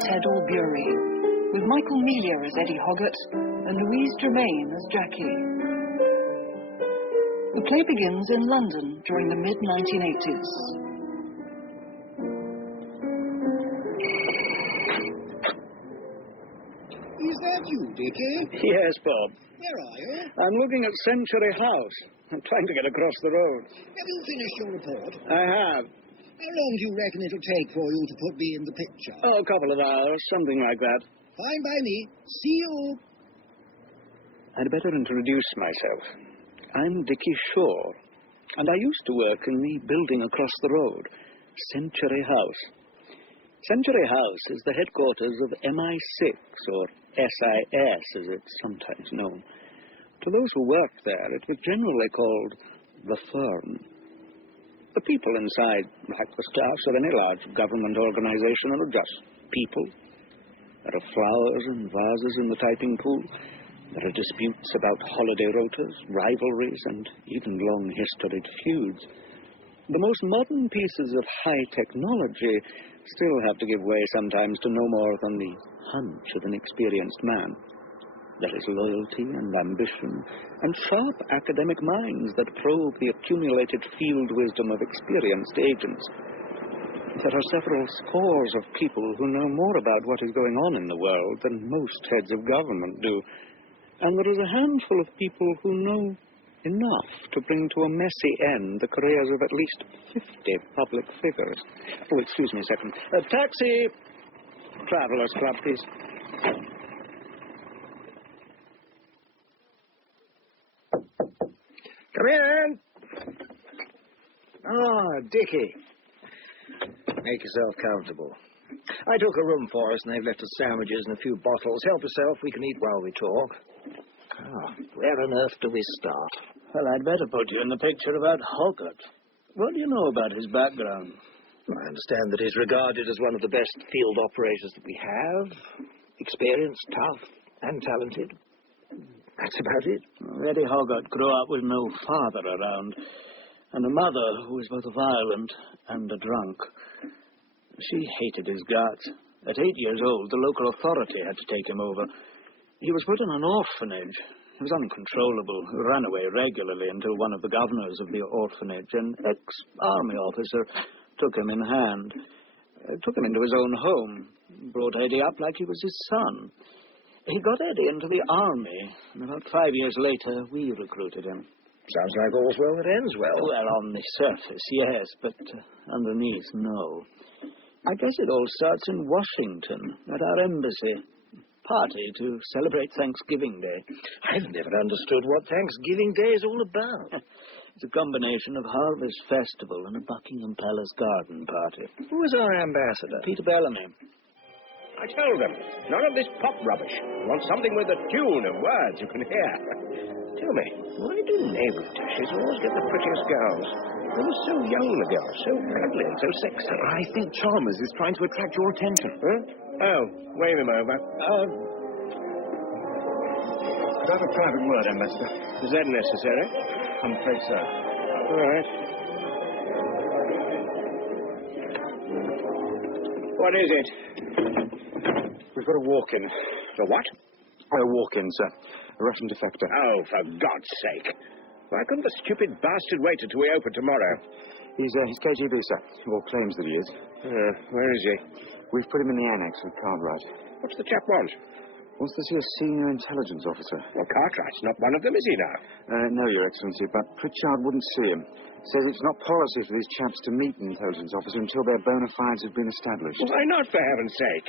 Ted Allbeury, with Michael Melia as Eddie Hoggart and Louise Germaine as Jacqui. The play begins in London during the mid-1980s. Is that you, Dickie? Yes, Bob. Where are you? I'm looking at Century House. I'm trying to get across the road. Have you finished your report? I have. How long do you reckon it'll take for you to put me in the picture? Oh, a couple of hours, something like that. Fine by me. See you. I'd better introduce myself. I'm Dickie Shaw, and I used to work in the building across the road, Century House. Century House is the headquarters of MI6, or SIS, as it's sometimes known. To those who worked there, it was generally called the firm. The people inside, like the staffs of any large government organization, are just people. There are flowers and vases in the typing pool. There are disputes about holiday rotas, rivalries, and even long-historied feuds. The most modern pieces of high technology still have to give way sometimes to no more than the hunch of an experienced man. There is loyalty and ambition, and sharp academic minds that probe the accumulated field wisdom of experienced agents. There are several scores of people who know more about what is going on in the world than most heads of government do, and there is a handful of people who know enough to bring to a messy end the careers of at least 50 public figures. Oh, excuse me a second. Taxi! Travelers Club, please. Come in. Ah, Dickie. Make yourself comfortable. I took a room for us, and they've left us sandwiches and a few bottles. Help yourself. We can eat while we talk. Where on earth do we start? Well, I'd better put you in the picture about Hoggart. What do you know about his background? I understand that he's regarded as one of the best field operators that we have. Experienced, tough, and talented. That's about it. Eddie Hoggart grew up with no father around, and a mother who was both violent and a drunk. She hated his guts. At 8 years old, the local authority had to take him over. He was put in an orphanage. He was uncontrollable. He ran away regularly until one of the governors of the orphanage, an ex-army officer, took him in hand. Took him into his own home. Brought Eddie up like he was his son. He got Eddie into the army, and about 5 years later, we recruited him. Sounds like all's well that ends well. Well, on the surface, yes, but underneath, no. I guess it all starts in Washington, at our embassy. Party to celebrate Thanksgiving Day. I've never understood what Thanksgiving Day is all about. It's a combination of Harvest Festival and a Buckingham Palace garden party. Who is our ambassador? Peter Bellamy. I told them, none of this pop rubbish. I want something with a tune and words you can hear. Tell me, why do naval dashes always get the prettiest girls? They were so young, the girls, so cuddly and so sexy. I think Chalmers is trying to attract your attention. Huh? Oh, wave him over. Could I have a private word, Ambassador? Is that necessary? I'm afraid so. All right. What is it? We've got a walk-in. A what? A walk-in, sir. A Russian defector. Oh, for God's sake. Why couldn't the stupid bastard wait until we open tomorrow? He's KGB, sir. Or claims that he is. Where is he? We've put him in the annex with Cartwright. What's the chap want? Wants to see a senior intelligence officer. Well, Cartwright's not one of them, is he now? No, Your Excellency, but Pritchard wouldn't see him. Says it's not policy for these chaps to meet an intelligence officer until their bona fides have been established. Well, why not, for heaven's sake?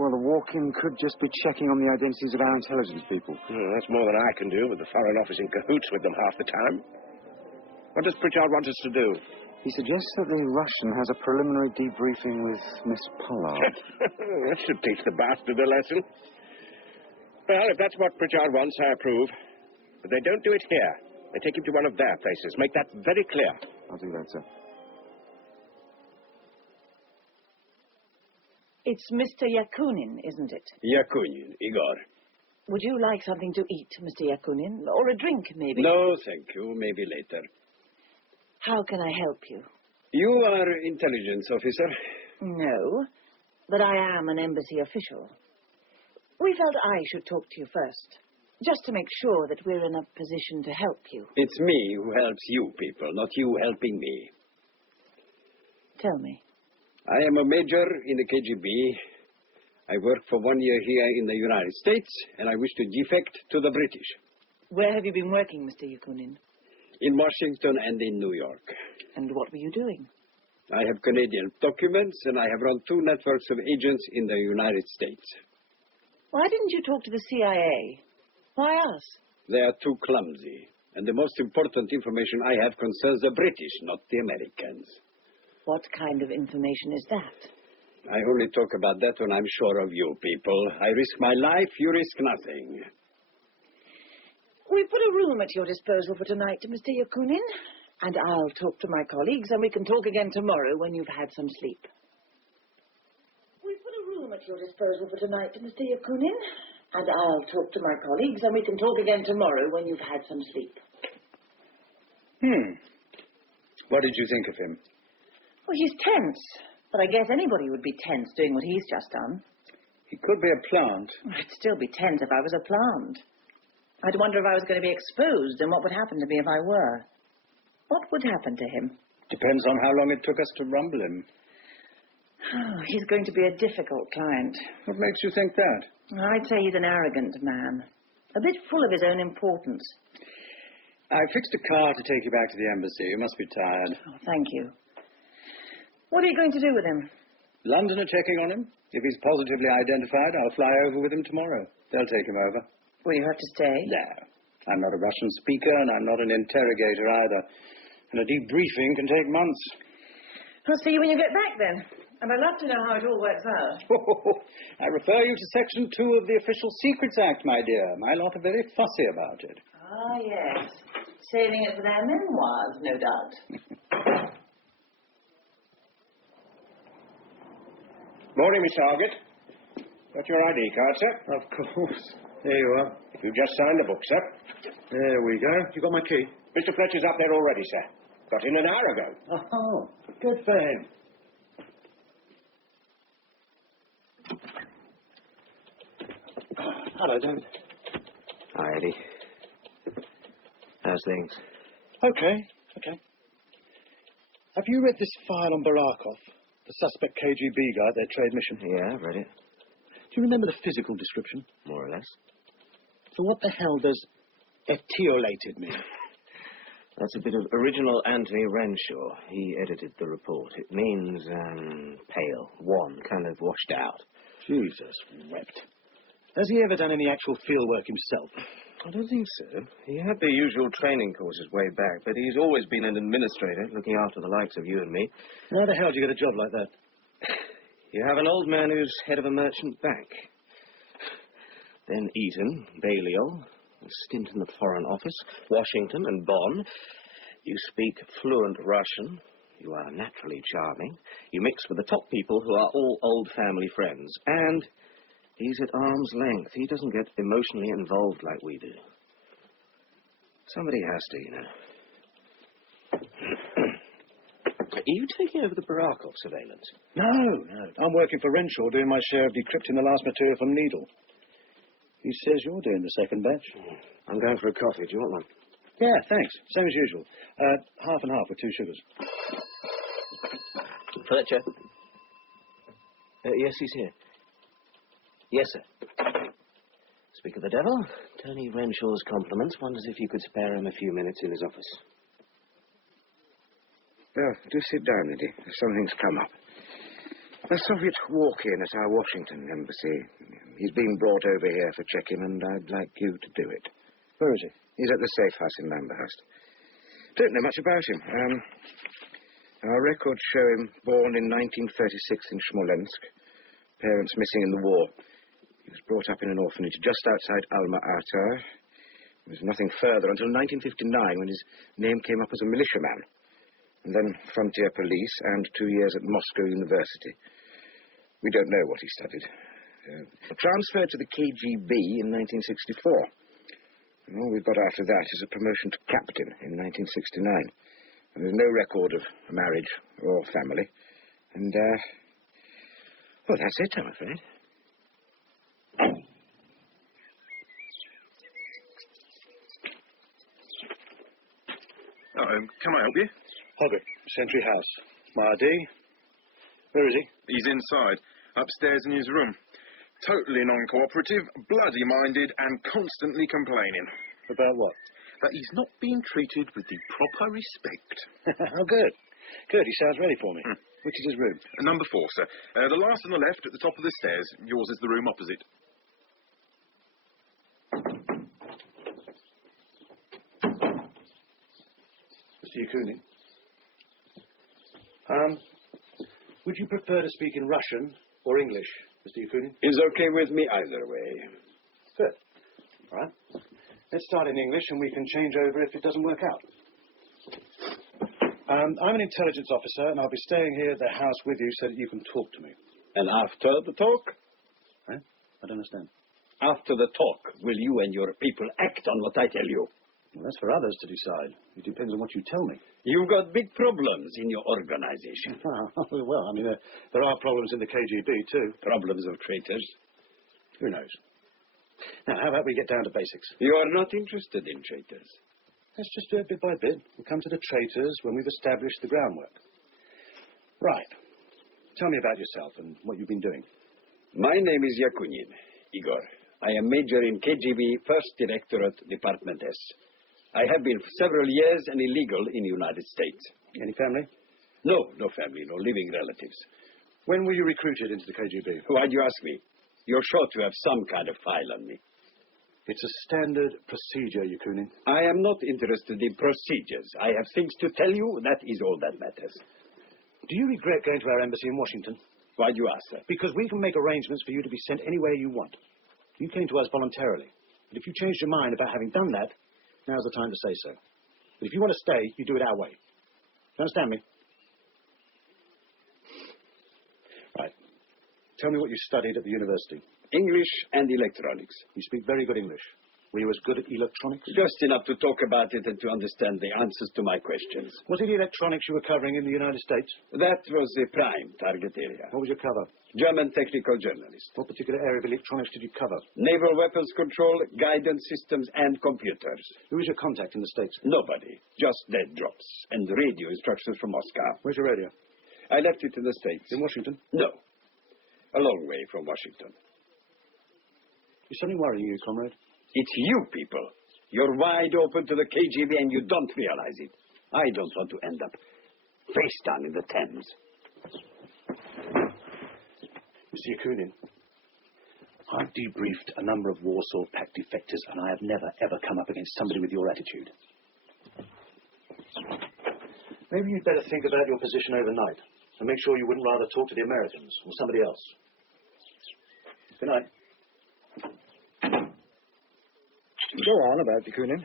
Well, the walk-in could just be checking on the identities of our intelligence people. That's more than I can do with the Foreign Office in cahoots with them half the time. What does Pritchard want us to do? He suggests that the Russian has a preliminary debriefing with Miss Pollard. That should teach the bastard a lesson. Well, if that's what Pritchard wants, I approve. But they don't do it here. They take him to one of their places. Make that very clear. I'll do that, sir. It's Mr. Yakunin, isn't it? Yakunin, Igor. Would you like something to eat, Mr. Yakunin? Or a drink, maybe? No, thank you. Maybe later. How can I help you? You are intelligence officer? No. but I am an embassy official. We felt I should talk to you first, just to make sure that we're in a position to help you. It's me who helps you people, not you helping me. Tell me. I am a major in the KGB. I worked for 1 year here in the United States, and I wish to defect to the British. Where have you been working, Mr. Yakunin? In Washington and in New York. And what were you doing? I have Canadian documents, and I have run 2 networks of agents in the United States. Why didn't you talk to the CIA? Why us? They are too clumsy, and the most important information I have concerns the British, not the Americans. What kind of information is that? I only talk about that when I'm sure of you people. I risk my life, you risk nothing. We put a room at your disposal for tonight, Mr. Yakunin, and I'll talk to my colleagues, and we can talk again tomorrow when you've had some sleep. We put a room at your disposal for tonight, Mr. Yakunin, and I'll talk to my colleagues, and we can talk again tomorrow when you've had some sleep. What did you think of him? Well, he's tense, but I guess anybody would be tense doing what he's just done. He could be a plant. I'd still be tense if I was a plant. I'd wonder if I was going to be exposed and what would happen to me if I were. What would happen to him? Depends on how long it took us to rumble him. Oh, he's going to be a difficult client. What makes you think that? I'd say he's an arrogant man. A bit full of his own importance. I fixed a car to take you back to the embassy. You must be tired. Oh, thank you. What are you going to do with him? London are checking on him. If he's positively identified, I'll fly over with him tomorrow. They'll take him over. Will you have to stay? No. I'm not a Russian speaker, and I'm not an interrogator either. And a debriefing can take months. I'll see you when you get back, then. And I'd love to know how it all works out. I refer you to Section 2 of the Official Secrets Act, my dear. My lot are very fussy about it. Ah, yes. Saving it for their memoirs, no doubt. Morning, Miss Target. Got your ID card, sir? Of course. There you are. You just signed the book, sir. There we go. You got my key? Mr. Fletcher's up there already, sir. Got in an hour ago. Oh, good for him. Hello, David. Hi, Eddie. How's things? Okay. Have you read this file on Barakov, the suspect KGB guy at their trade mission? Yeah, I've read it. Do you remember the physical description? More or less. So what the hell does etiolated mean? That's a bit of original Anthony Renshaw. He edited the report. It means, pale, wan, kind of washed out. Jesus wept. Has he ever done any actual field work himself? I don't think so. He had the usual training courses way back, but he's always been an administrator, looking after the likes of you and me. How the hell do you get a job like that? You have an old man who's head of a merchant bank. Then Eton, Balliol, a stint in the Foreign Office, Washington and Bonn. You speak fluent Russian. You are naturally charming. You mix with the top people who are all old family friends. And he's at arm's length. He doesn't get emotionally involved like we do. Somebody has to, you know. Are you taking over the Barakov surveillance? No. I'm working for Renshaw, doing my share of decrypting the last material from Needle. He says you're doing the second batch. I'm going for a coffee. Do you want one? Yeah, thanks. Same as usual. Half and half with 2 sugars. Fletcher? Yes, he's here. Yes, sir. Speak of the devil, Tony Renshaw's compliments. Wonders if you could spare him a few minutes in his office. Well, do sit down, Eddie. Something's come up. A Soviet walk-in at our Washington embassy. He's been brought over here for check-in, and I'd like you to do it. Where is he? He's at the safe house in Lamberhurst. Don't know much about him. Our records show him born in 1936 in Smolensk. Parents missing in the war. He was brought up in an orphanage just outside Alma-Ata. There was nothing further until 1959, when his name came up as a militiaman. And then frontier police and 2 years at Moscow University. We don't know what he studied. Transferred to the KGB in 1964. And all we've got after that is a promotion to captain in 1969. And there's no record of marriage or family. And, Well, that's it, I'm afraid. Can I help you? Hoggett, Sentry House. My ID? Where is he? He's inside, upstairs in his room. Totally non-cooperative, bloody-minded, and constantly complaining. About what? That he's not being treated with the proper respect. Oh, good. Good, he sounds ready for me. Which is his room? Number 4, sir. The last on the left at the top of the stairs. Yours is the room opposite. Mr. Yakunin. Would you prefer to speak in Russian or English, Mr. Yakunin? It's okay with me either way. Good. All right. Let's start in English and we can change over if it doesn't work out. I'm an intelligence officer and I'll be staying here at the house with you so that you can talk to me. And after the talk? Huh? I don't understand. After the talk, will you and your people act on what I tell you? Well, that's for others to decide. It depends on what you tell me. You've got big problems in your organization. Well, I mean, there are problems in the KGB, too. Problems of traitors. Who knows? Now, how about we get down to basics? You are not interested in traitors. Let's just do it bit by bit. We'll come to the traitors when we've established the groundwork. Right. Tell me about yourself and what you've been doing. My name is Yakunin, Igor. I am major in KGB, First Directorate, Department S. I have been for several years an illegal in the United States. Any family? No family, no living relatives. When were you recruited into the KGB? Why do you ask me? You're sure to have some kind of file on me. It's a standard procedure, Yakunin. I am not interested in procedures. I have things to tell you. That is all that matters. Do you regret going to our embassy in Washington? Why do you ask that? Because we can make arrangements for you to be sent anywhere you want. You came to us voluntarily. But if you changed your mind about having done that, now's the time to say so. But if you want to stay, you do it our way. You understand me? Right. Tell me what you studied at the university. English and electronics. You speak very good English. Were you as good at electronics? Just enough to talk about it and to understand the answers to my questions. Was it electronics you were covering in the United States? That was the prime target area. What was your cover? German technical journalist. What particular area of electronics did you cover? Naval weapons control, guidance systems, and computers. Who was your contact in the States? Nobody. Just dead drops. And radio instructions from Moscow. Where's your radio? I left it in the States. In Washington? No. A long way from Washington. Is something worrying you, comrade? It's you people. You're wide open to the KGB and you don't realize it. I don't want to end up face down in the Thames. Mr. Yakunin, I've debriefed a number of Warsaw Pact defectors and I have never, ever come up against somebody with your attitude. Maybe you'd better think about your position overnight and make sure you wouldn't rather talk to the Americans or somebody else. Good night. Go on about Yakunin.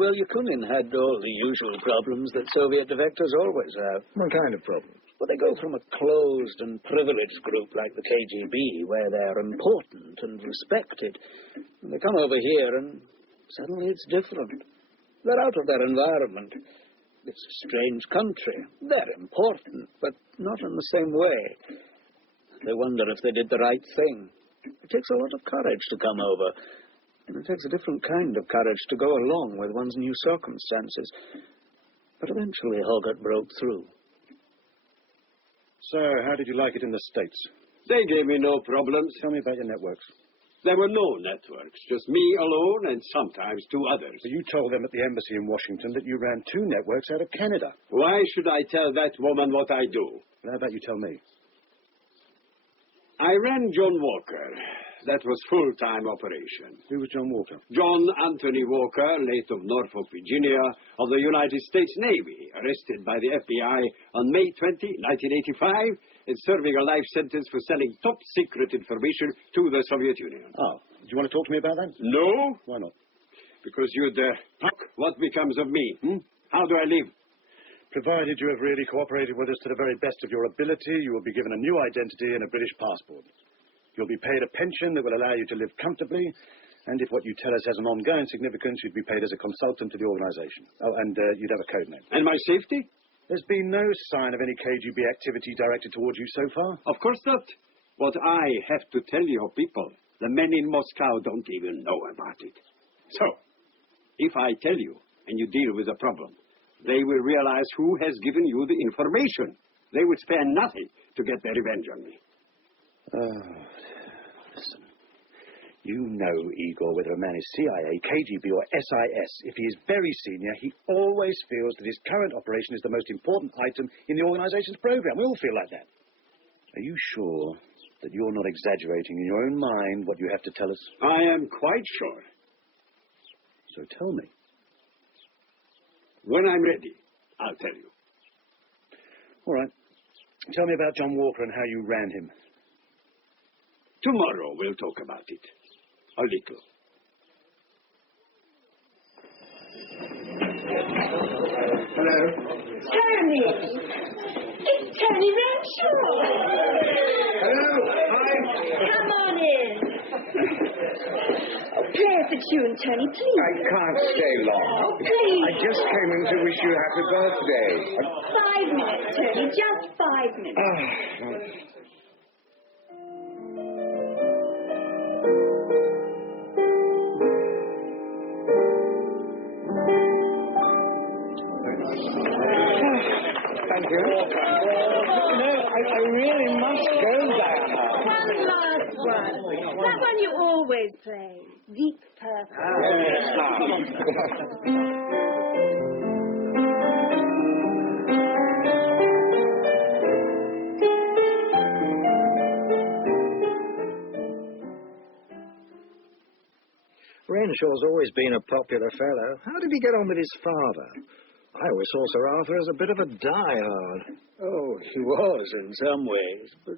Well, Yakunin had all the usual problems that Soviet defectors always have. What kind of problems? Well, they go from a closed and privileged group like the KGB, where they're important and respected, and they come over here and suddenly it's different. They're out of their environment. It's a strange country. They're important, but not in the same way. They wonder if they did the right thing. It takes a lot of courage to come over. And it takes a different kind of courage to go along with one's new circumstances. But eventually Hoggett broke through. So, how did you like it in the States? They gave me no problems. Tell me about your networks. There were no networks, just me alone and sometimes 2 others. But you told them at the embassy in Washington that you ran 2 networks out of Canada. Why should I tell that woman what I do? Well, how about you tell me? I ran John Walker. That was full-time operation. Who was John Walker? John Anthony Walker, late of Norfolk, Virginia, of the United States Navy, arrested by the FBI on May 20, 1985, and serving a life sentence for selling top-secret information to the Soviet Union. Oh, do you want to talk to me about that? No. Why not? Because you'd talk. What becomes of me? How do I live? Provided you have really cooperated with us to the very best of your ability, you will be given a new identity and a British passport. You'll be paid a pension that will allow you to live comfortably, and if what you tell us has an ongoing significance, you'd be paid as a consultant to the organisation. Oh, and you'd have a code name. And my safety? There's been no sign of any KGB activity directed towards you so far? Of course not. What I have to tell your people, the men in Moscow don't even know about it. So, if I tell you and you deal with the problem, they will realize who has given you the information. They would spare nothing to get their revenge on me. Listen. You know, Igor, whether a man is CIA, KGB, or SIS. If he is very senior, he always feels that his current operation is the most important item in the organization's program. We all feel like that. Are you sure that you're not exaggerating in your own mind what you have to tell us? I am quite sure. So tell me. When I'm ready, I'll tell you. All right. Tell me about John Walker and how you ran him. Tomorrow we'll talk about it. A little. Hello? Tony! It's Tony Renshaw! Hello? Hi. Come on in. Oh, play us a tune, Tony, please. I can't stay long. Oh, please. I just came in to wish you happy birthday. 5 minutes, Tony, just 5 minutes. Thank you. No, I really must go now. One last one. That one you always play. Deep Purple. Renshaw's always been a popular fellow. How did he get on with his father? I always saw Sir Arthur as a bit of a diehard. Oh, he was in some ways, but...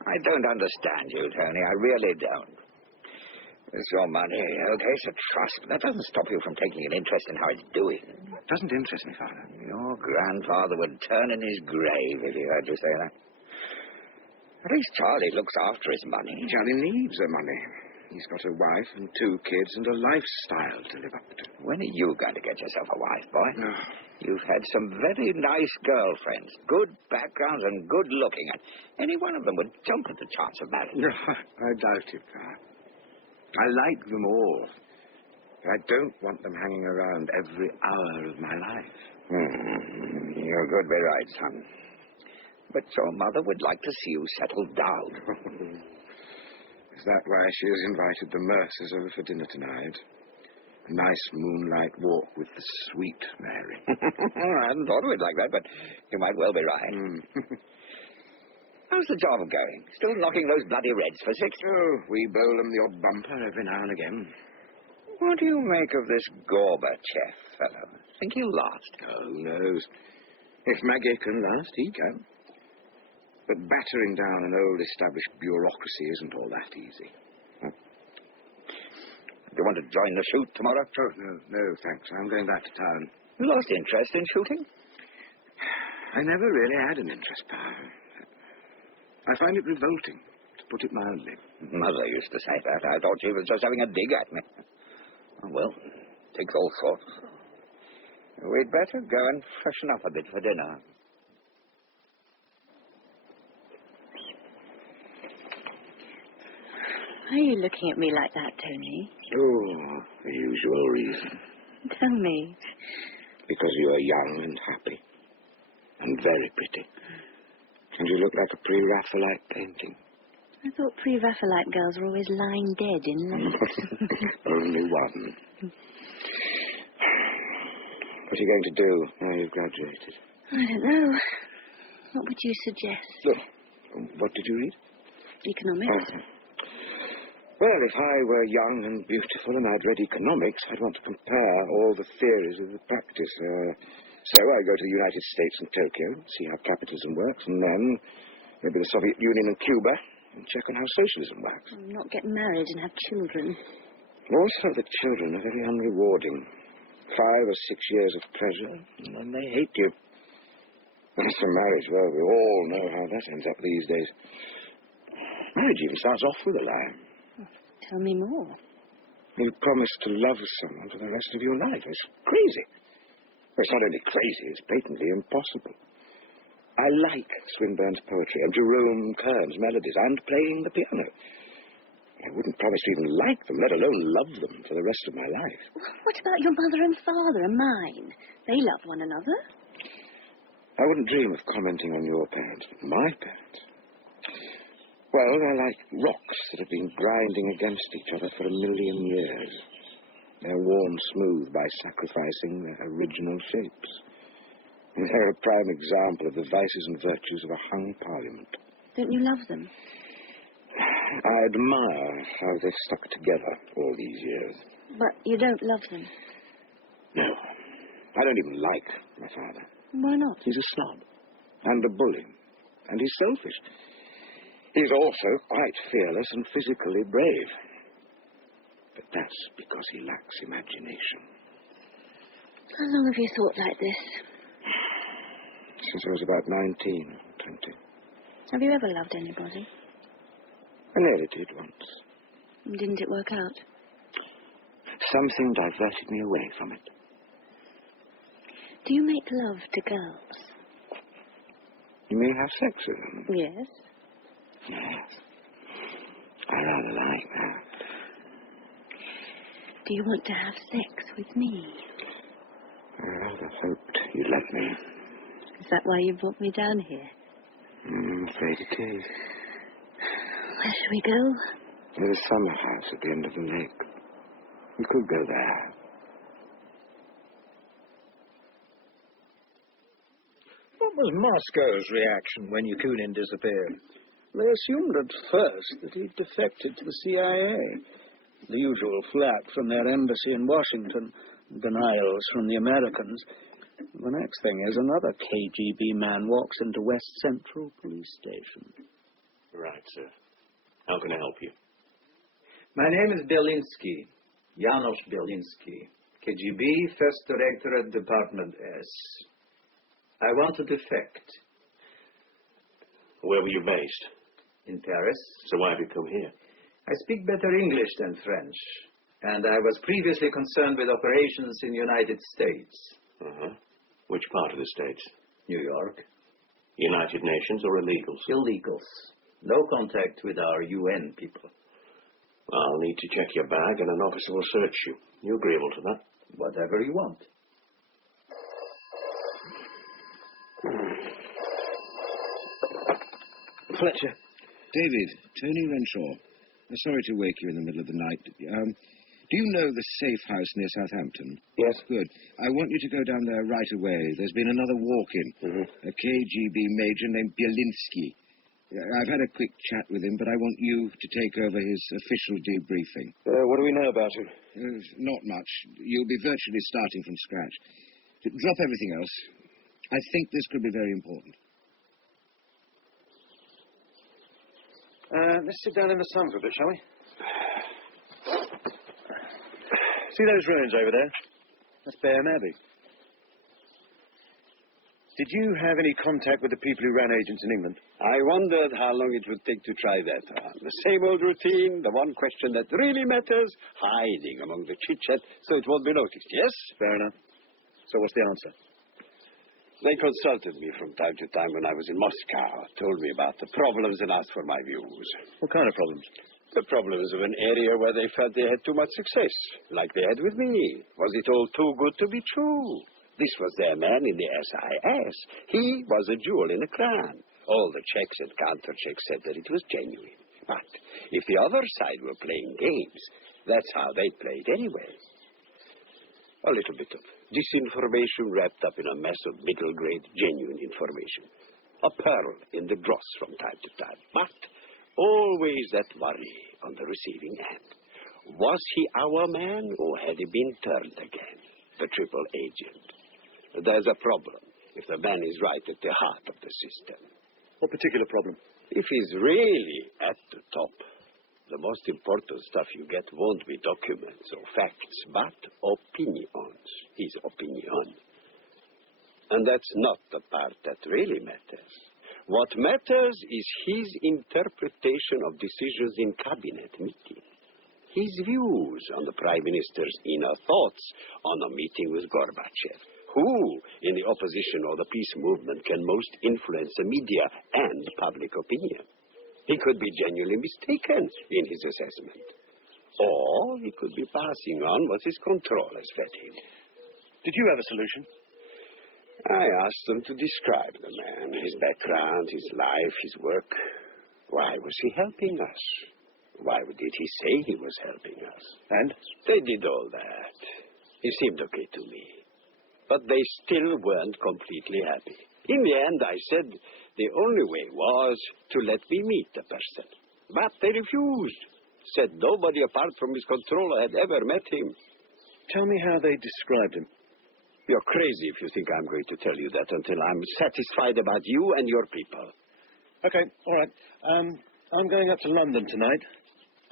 I don't understand you, Tony. I really don't. It's your money. Okay, it's a trust, but that doesn't stop you from taking an interest in how it's doing. Doesn't interest me, Father. Your grandfather would turn in his grave if he heard you say that. At least Charlie looks after his money. Charlie needs the money. He's got a wife and 2 kids and a lifestyle to live up to. When are you going to get yourself a wife, boy? No. You've had some very nice girlfriends, good backgrounds and good looking. Any one of them would jump at the chance of marriage. No, I doubt it, Pa. I like them all. I don't want them hanging around every hour of my life. You're good, very right, son. But your mother would like to see you settle down. Is that why she has invited the Mercers over for dinner tonight? A nice moonlight walk with the sweet Mary. I hadn't thought of it like that, but you might well be right. How's the job going? Still knocking those bloody Reds for 6? Oh, we bowl them the odd bumper every now and again. What do you make of this Gorbachev fellow? Think he'll last? Oh, who knows? If Maggie can last, he can. But battering down an old established bureaucracy isn't all that easy. Do you want to join the shoot tomorrow? Oh, no, thanks. I'm going back to town. You lost interest in shooting? I never really had an interest, Pa. I find it revolting, to put it mildly. Mother used to say that. I thought she was just having a dig at me. Oh, well, takes all sorts. We'd better go and freshen up a bit for dinner. Why are you looking at me like that, Tony? Oh, the usual reason. Tell me. Because you are young and happy. And very pretty. And you look like a pre-Raphaelite painting. I thought pre-Raphaelite girls were always lying dead in them. Only one. What are you going to do now you've graduated? I don't know. What would you suggest? Look, what did you read? Economics. Well, if I were young and beautiful and I'd read economics, I'd want to compare all the theories with the practice. So I go to the United States and Tokyo, see how capitalism works, and then maybe the Soviet Union and Cuba, and check on how socialism works. Not get married and have children. Also, the children are very unrewarding. 5 or 6 years of pleasure, and then they hate you. As for marriage, well, we all know how that ends up these days. Marriage even starts off with a lie. Tell me more. You promise to love someone for the rest of your life. It's crazy. Well, it's not only crazy, it's patently impossible. I like Swinburne's poetry and Jerome Kern's melodies and playing the piano. I wouldn't promise to even like them, let alone love them for the rest of my life. What about your mother and father and mine? They love one another. I wouldn't dream of commenting on your parents, but my parents. Well, they're like rocks that have been grinding against each other for 1,000,000 years. They're worn smooth by sacrificing their original shapes. And they're a prime example of the vices and virtues of a hung parliament. Don't you love them? I admire how they've stuck together all these years. But you don't love them? No. I don't even like my father. Why not? He's a snob. And a bully. And he's selfish. He's also quite fearless and physically brave. But that's because he lacks imagination. How long have you thought like this? Since I was about 19, 20. Have you ever loved anybody? I nearly did once. Didn't it work out? Something diverted me away from it. Do you make love to girls? You mean have sex with them? Yes. Yes. I rather like that. Do you want to have sex with me? I rather hoped you'd let me. Is that why you brought me down here? I'm afraid it is. Where shall we go? There's a summer house at the end of the lake. We could go there. What was Moscow's reaction when Yakunin disappeared? They assumed at first that he'd defected to the CIA. The usual flack from their embassy in Washington, denials from the Americans. The next thing is another KGB man walks into West Central Police Station. Right, sir. How can I help you? My name is Belinsky, Janos Belinsky, KGB, First Directorate, Department S. I want to defect. Where were you based? In Paris. So why have you come here? I speak better English than French, and I was previously concerned with operations in the United States. Uh-huh. Which part of the States? New York. United Nations or illegals? Illegals. No contact with our UN people. I'll need to check your bag and an officer will search you. You agreeable to that? Whatever you want. Fletcher. David, Tony Renshaw. Sorry to wake you in the middle of the night. Do you know the safe house near Southampton? Yes. Good. I want you to go down there right away. There's been another walk-in. A KGB major named Belinsky. I've had a quick chat with him, but I want you to take over his official debriefing. What do we know about him? Not much. You'll be virtually starting from scratch. Drop everything else. I think this could be very important. Let's sit down in the sun for a bit, shall we? See those ruins over there? That's Bayham Abbey. Did you have any contact with the people who ran agents in England? I wondered how long it would take to try that on. The same old routine, the one question that really matters, hiding among the chit-chat so it won't be noticed, yes? Fair enough. So what's the answer? They consulted me from time to time when I was in Moscow, told me about the problems and asked for my views. What kind of problems? The problems of an area where they felt they had too much success, like they had with me. Was it all too good to be true? This was their man in the SIS. He was a jewel in a crown. All the checks and counter-checks said that it was genuine. But if the other side were playing games, that's how they played anyway. A little bit of disinformation wrapped up in a mess of middle-grade genuine information. A pearl in the dross from time to time. But always that worry on the receiving end. Was he our man or had he been turned again? The triple agent. There's a problem if the man is right at the heart of the system. What particular problem? If he's really at the top, the most important stuff you get won't be documents or facts, but opinions. His opinion. And that's not the part that really matters. What matters is his interpretation of decisions in cabinet meeting. His views on the Prime Minister's inner thoughts on a meeting with Gorbachev. Who in the opposition or the peace movement can most influence the media and public opinion? He could be genuinely mistaken in his assessment. Or he could be passing on what his controllers fed him. Did you have a solution? I asked them to describe the man, his background, his life, his work. Why was he helping us? Why did he say he was helping us? And? They did all that. He seemed okay to me. But they still weren't completely happy. In the end, I said the only way was to let me meet the person. But they refused. Said nobody apart from his controller had ever met him. Tell me how they described him. You're crazy if you think I'm going to tell you that until I'm satisfied about you and your people. Okay, all right. I'm going up to London tonight.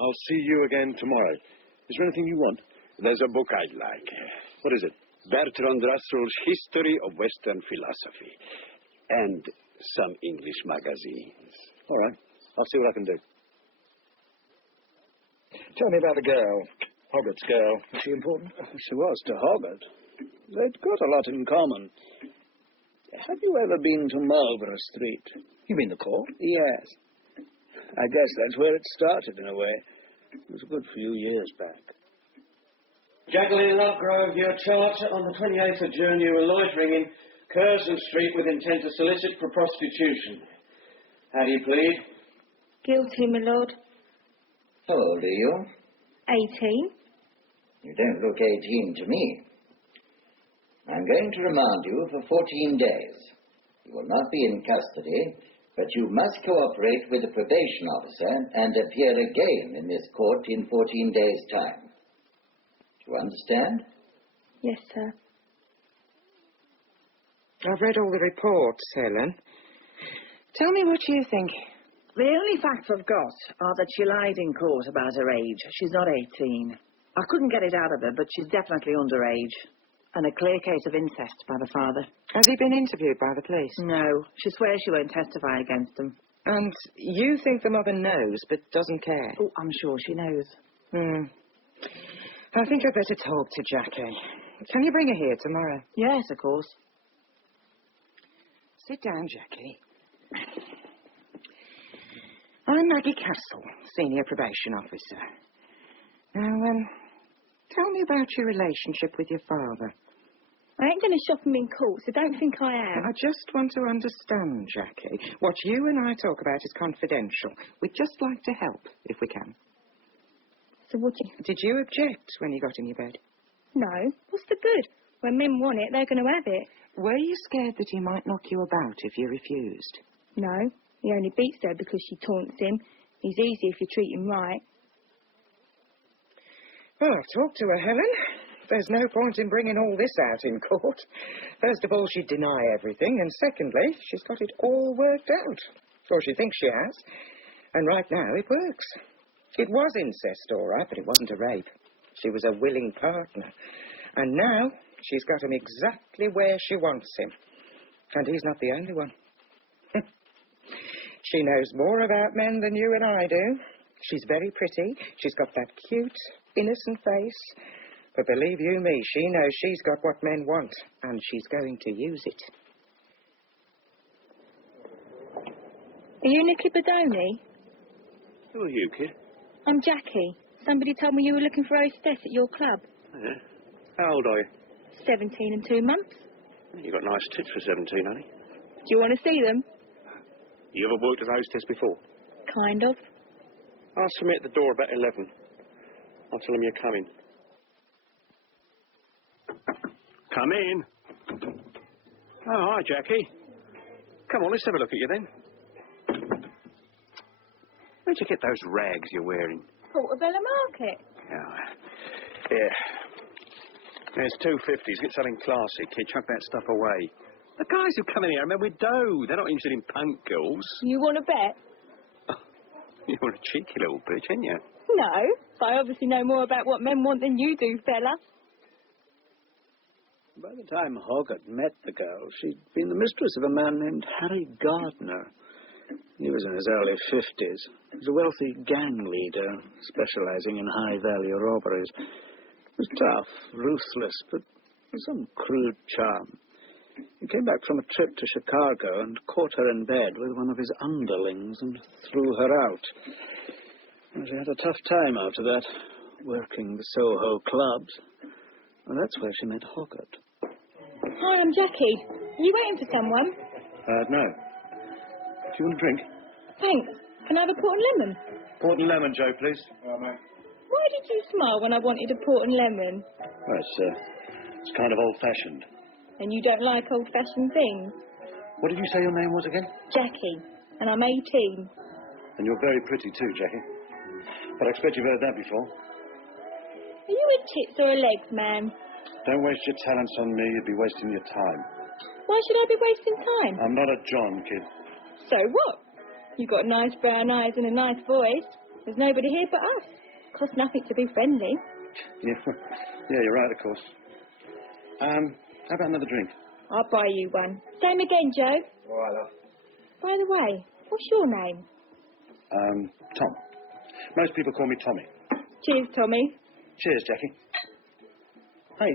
I'll see you again tomorrow. Is there anything you want? There's a book I'd like. What is it? Bertrand Russell's History of Western Philosophy. And some English magazines. All right. I'll see what I can do. Tell me about the girl. Hoggett's girl. Was she important? She was to Hoggett. They'd got a lot in common. Have you ever been to Marlborough Street? You mean the court? Yes. I guess that's where it started, in a way. It was a good few years back. Jacqui and Upgrove, your charge on the 28th of June, you were loitering in Curzon Street with intent to solicit for prostitution. How do you plead? Guilty, my lord. How old are you? 18. You don't look 18 to me. I'm going to remand you for 14 days. You will not be in custody, but you must cooperate with the probation officer and appear again in this court in 14 days' time. Do you understand? Yes, sir. I've read all the reports, Helen. Tell me what you think. The only facts I've got are that she lied in court about her age. She's not 18. I couldn't get it out of her, but she's definitely underage. And a clear case of incest by the father. Has he been interviewed by the police? No. She swears she won't testify against him. And you think the mother knows, but doesn't care? Oh, I'm sure she knows. I think I'd better talk to Jacqui. Can you bring her here tomorrow? Yes, of course. Sit down, Jacqui. I'm Maggie Castle, Senior Probation Officer. Now, tell me about your relationship with your father. I ain't going to shop him in court, so don't think I am. I just want to understand, Jacqui. What you and I talk about is confidential. We'd just like to help, if we can. So what Did you object when you got in your bed? No. What's the good? When men want it, they're going to have it. Were you scared that he might knock you about if you refused? No. He only beats her because she taunts him. He's easy if you treat him right. Well, talk to her, Helen. There's no point in bringing all this out in court. First of all, she'd deny everything, and secondly, she's got it all worked out. Or she thinks she has. And right now, it works. It was incest, all right, but it wasn't a rape. She was a willing partner. And now, she's got him exactly where she wants him. And he's not the only one. She knows more about men than you and I do. She's very pretty. She's got that cute, innocent face. But believe you me, she knows she's got what men want, and she's going to use it. Are you Nicky Bodoni? Who are you, kid? I'm Jacqui. Somebody told me you were looking for a hostess at your club. Yeah. How old are you? 17 and 2 months. You got nice tits for 17, honey. Do you want to see them? You ever worked as a hostess before? Kind of. Ask for me at the door about 11. I'll tell them you're coming. Come in. Oh, hi, Jacqui. Come on, let's have a look at you then. Where'd you get those rags you're wearing? Portobello Market. Yeah. There's 250s. Get something classy, kid. Chuck that stuff away. The guys who come in here are men with dough. They're not interested in punk girls. You want to bet? You're a cheeky little bitch, ain't you? No, but I obviously know more about what men want than you do, fella. By the time Hoggett met the girl, she'd been the mistress of a man named Harry Gardner. He was in his early 50s. He was a wealthy gang leader, specializing in high-value robberies. He was tough, ruthless, but Some crude charm. He came back from a trip to Chicago and caught her in bed with one of his underlings and threw her out. And she had a tough time after that, working the Soho clubs. And that's where she met Hoggart. Hi, I'm Jacqui. Are you waiting for someone? No. Do you want a drink? Thanks. Can I have a port and lemon? Port and lemon, Joe, please. Why did you smile when I wanted a port and lemon? Well, it's kind of old-fashioned. And you don't like old-fashioned things? What did you say your name was again? Jacqui. And I'm 18. And you're very pretty too, Jacqui. But I expect you've heard that before. Are you a tits or a legs man? Don't waste your talents on me. You'd be wasting your time. Why should I be wasting time? I'm not a John, kid. So what? You've got nice brown eyes and a nice voice. There's nobody here but us. Costs nothing to be friendly. Yeah, you're right, of course. How about another drink? I'll buy you one. Same again, Joe. All right, love. By the way, what's your name? Tom. Most people call me Tommy. Cheers, Tommy. Cheers, Jacqui. Hey,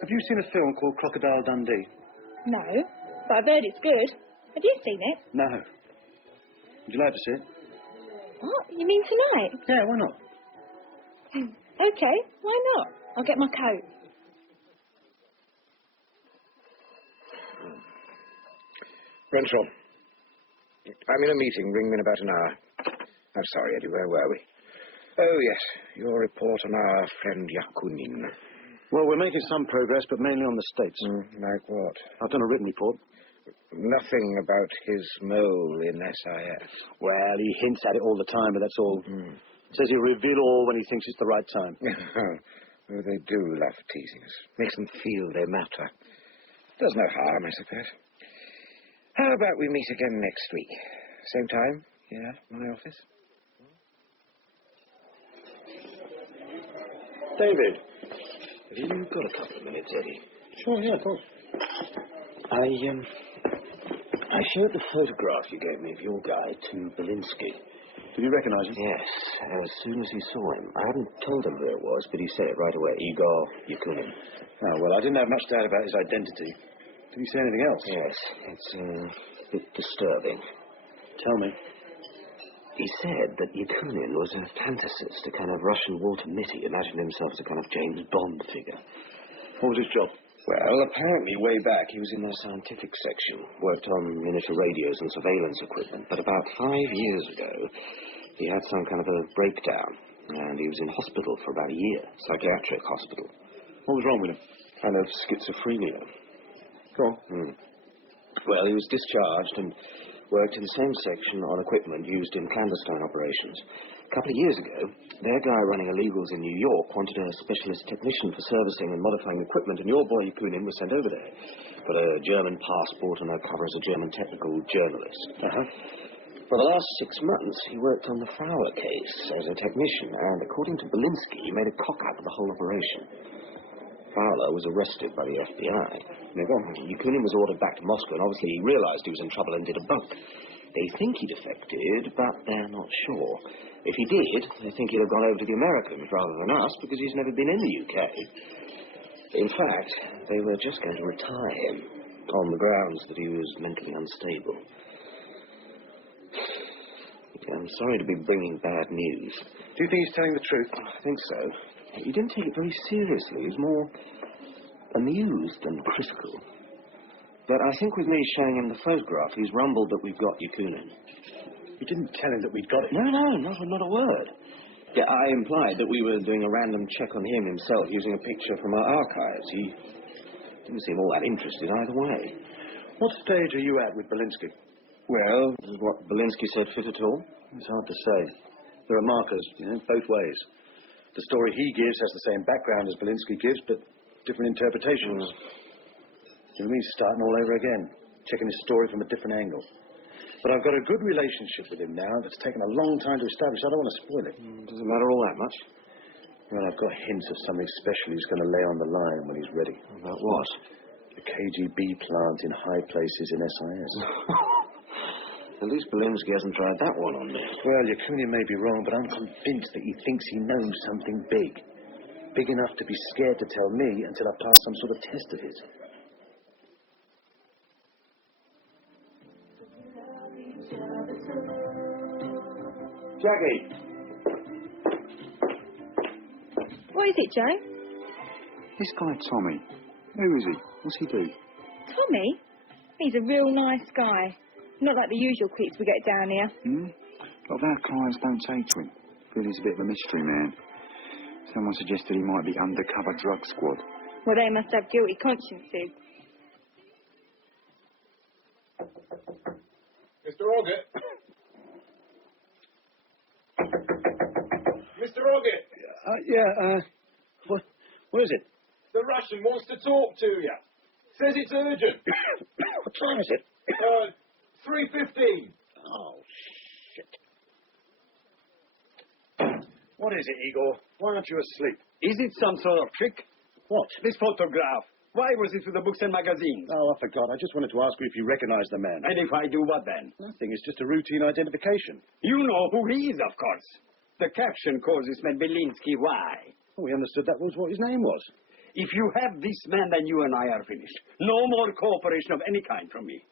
have you seen a film called Crocodile Dundee? No, but I've heard it's good. Have you seen it? No. Would you like to see it? What? You mean tonight? Yeah, why not? Okay, why not? I'll get my coat. Renshaw. I'm in a meeting. Ring me in about an hour. I'm sorry, Eddie. Where were we? Oh, yes. Your report on our friend Yakunin. Well, we're making some progress, but mainly on the States. Like what? I've done a written report. Nothing about his mole in SIS. Well, he hints at it all the time, but that's all. Says he'll reveal all when he thinks it's the right time. Oh, they do love teasing us. Makes them feel they matter. Does no harm, I suppose. How about we meet again next week? Same time? Yeah, my office? David, have you got a couple of minutes, Eddie? Sure, yeah, of course. I showed the photograph you gave me of your guy to Belinsky. Did you recognise him? Yes, as soon as he saw him. I hadn't told him who it was, but he said it right away. Igor Yakunin. Oh, well, I didn't have much doubt about his identity. Did he say anything else? Yes, it's a bit disturbing. Tell me. He said that Yakunin was a fantasist, a kind of Russian Walter Mitty, imagined himself as a kind of James Bond figure. What was his job? Well, apparently, way back, he was in their scientific section, worked on miniature radios and surveillance equipment, but about 5 years ago, he had some kind of a breakdown, and he was in hospital for about a year, psychiatric hospital. What was wrong with him? Kind of schizophrenia. Go on. Well, he was discharged and worked in the same section on equipment used in clandestine operations. A couple of years ago, their guy running illegals in New York wanted a specialist technician for servicing and modifying equipment, and your boy Yakunin was sent over there. Got a German passport and a cover as a German technical journalist. For the last 6 months, he worked on the Fowler case as a technician, and according to Belinsky, he made a cock-up of the whole operation. Fowler was arrested by the FBI. Yakunin was ordered back to Moscow, and obviously he realized he was in trouble and did a bunk. They think he defected, but they're not sure. If he did, they think he'd have gone over to the Americans rather than us, because he's never been in the UK. In fact, they were just going to retire him on the grounds that he was mentally unstable. I'm sorry to be bringing bad news. Do you think he's telling the truth? I think so. He didn't take it very seriously. He was more amused than critical. But I think with me showing him the photograph, he's rumbled that we've got Yakunin. You didn't tell him that we'd got it? No, not a word. Yeah, I implied that we were doing a random check on him himself using a picture from our archives. He didn't seem all that interested either way. What stage are you at with Belinsky? Well, is what Belinsky said fit at all? It's hard to say. There are markers, both ways. The story he gives has the same background as Belinsky gives, but different interpretations. It means starting all over again, checking his story from a different angle. But I've got a good relationship with him now that's taken a long time to establish. I don't want to spoil it. Doesn't matter all that much. Well, I've got hints of something special he's going to lay on the line when he's ready. About what? The KGB plant in high places in SIS. At least Belinsky hasn't tried that one on me. Well, Yakunin may be wrong, but I'm convinced that he thinks he knows something big. big enough to be scared to tell me until I pass some sort of test of his. Jacqui! What is it, Joe? This guy, Tommy. Who is he? What's he do? Tommy? He's a real nice guy. Not like the usual creeps we get down here. A lot of our clients don't take to him. Feel he's a bit of a mystery man. Someone suggested he might be undercover drug squad. Well, they must have guilty consciences. Mr. Orgett? Mr. Orgett? What is it? The Russian wants to talk to you. Says it's urgent. What time is it? 3:15. Oh, shit. What is it, Igor? Why aren't you asleep? Is it some sort of trick? What? This photograph. Why was it with the books and magazines? Oh, I forgot. I just wanted to ask you if you recognize the man. And if I do, what then? Nothing. It's just a routine identification. You know who he is, of course. The caption calls this man Belinsky. Why? Oh, we understood that was what his name was. If you have this man, then you and I are finished. No more cooperation of any kind from me.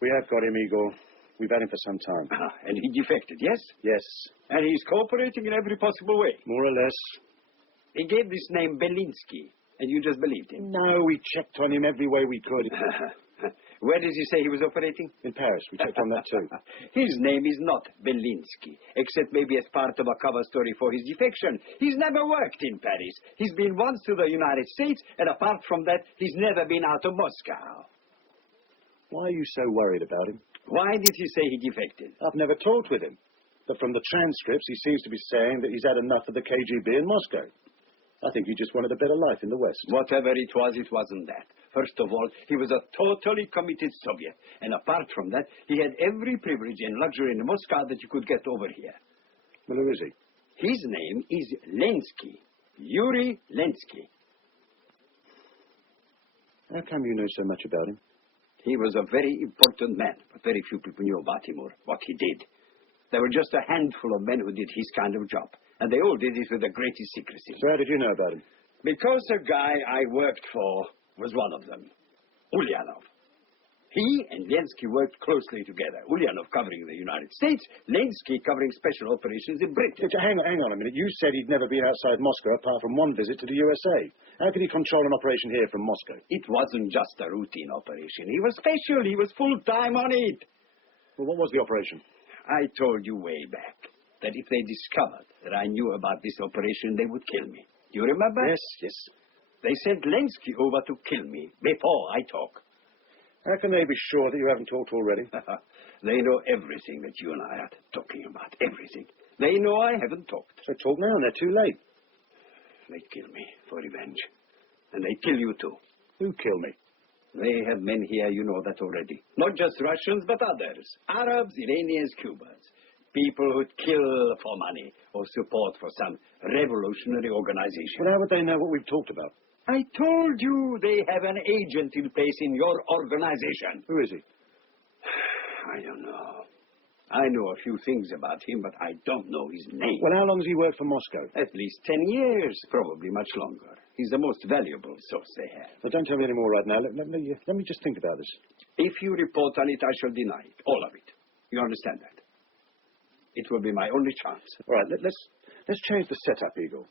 We have got him, Igor. We've had him for some time. And he defected, yes? Yes. And he's cooperating in every possible way? More or less. He gave this name Belinsky, and you just believed him? No, we checked on him every way we could. Where does he say he was operating? In Paris. We checked on that too. His name is not Belinsky, except maybe as part of a cover story for his defection. He's never worked in Paris. He's been once to the United States, and apart from that, he's never been out of Moscow. Why are you so worried about him? Why did he say he defected? I've never talked with him. But from the transcripts, he seems to be saying that he's had enough of the KGB in Moscow. I think he just wanted a better life in the West. Whatever it wasn't that. First of all, he was a totally committed Soviet. And apart from that, he had every privilege and luxury in Moscow that you could get over here. Well, who is he? His name is Lenski. Yuri Lenski. How come you know so much about him? He was a very important man, but very few people knew about him or what he did. There were just a handful of men who did his kind of job, and they all did it with the greatest secrecy. So how did you know about him? Because a guy I worked for was one of them, Ulyanov. He and Lenski worked closely together. Ulyanov covering the United States, Lenski covering special operations in Britain. Hang on a minute. You said he'd never been outside Moscow apart from one visit to the USA. How could he control an operation here from Moscow? It wasn't just a routine operation. He was special. He was full-time on it. Well, what was the operation? I told you way back that if they discovered that I knew about this operation, they would kill me. Do you remember? Yes. They sent Lenski over to kill me before I talk. How can they be sure that you haven't talked already? They know everything that you and I are talking about. Everything. They know I haven't talked. So talk now, and they're too late. They kill me for revenge. And they kill you too. Who killed me? They have men here, you know that already. Not just Russians, but others. Arabs, Iranians, Cubans. People who'd kill for money or support for some revolutionary organization. Well, how would they know what we've talked about? I told you they have an agent in place in your organization. Who is he? I don't know. I know a few things about him, but I don't know his name. Well, how long has he worked for Moscow? At least 10 years, probably much longer. He's the most valuable source they have. Well, don't tell me any more right now. Let me just think about this. If you report on it, I shall deny it. All of it. You understand that? It will be my only chance. All right, let's change the setup, Eagle.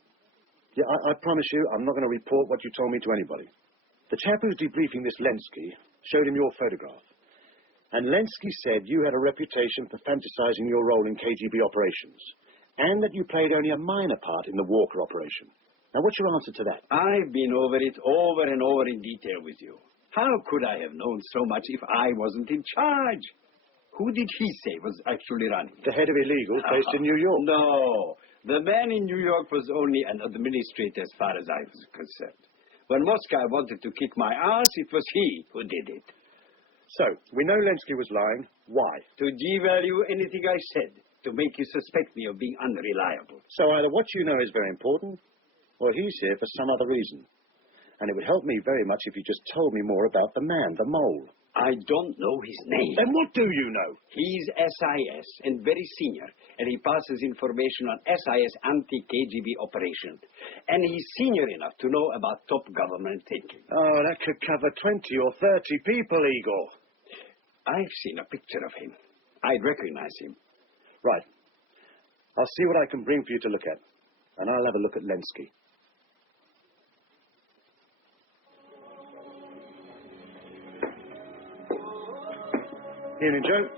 Yeah, I promise you, I'm not going to report what you told me to anybody. The chap who's debriefing this Lenski showed him your photograph. And Lenski said you had a reputation for fantasizing your role in KGB operations, and that you played only a minor part in the Walker operation. Now, what's your answer to that? I've been over it over and over in detail with you. How could I have known so much if I wasn't in charge? Who did he say was actually running? The head of illegals based in New York. No. The man in New York was only an administrator as far as I was concerned. When Moscow wanted to kick my ass, it was he who did it. So, we know Lenski was lying. Why? To devalue anything I said, to make you suspect me of being unreliable. So either what you know is very important, or he's here for some other reason. And it would help me very much if you just told me more about the man, the mole. I don't know his name. Then what do you know? He's SIS and very senior, and he passes information on SIS anti-KGB operation. And he's senior enough to know about top government thinking. Oh, that could cover 20 or 30 people, Igor. I've seen a picture of him. I'd recognize him. Right. I'll see what I can bring for you to look at. And I'll have a look at Lenski. Evening, Joe.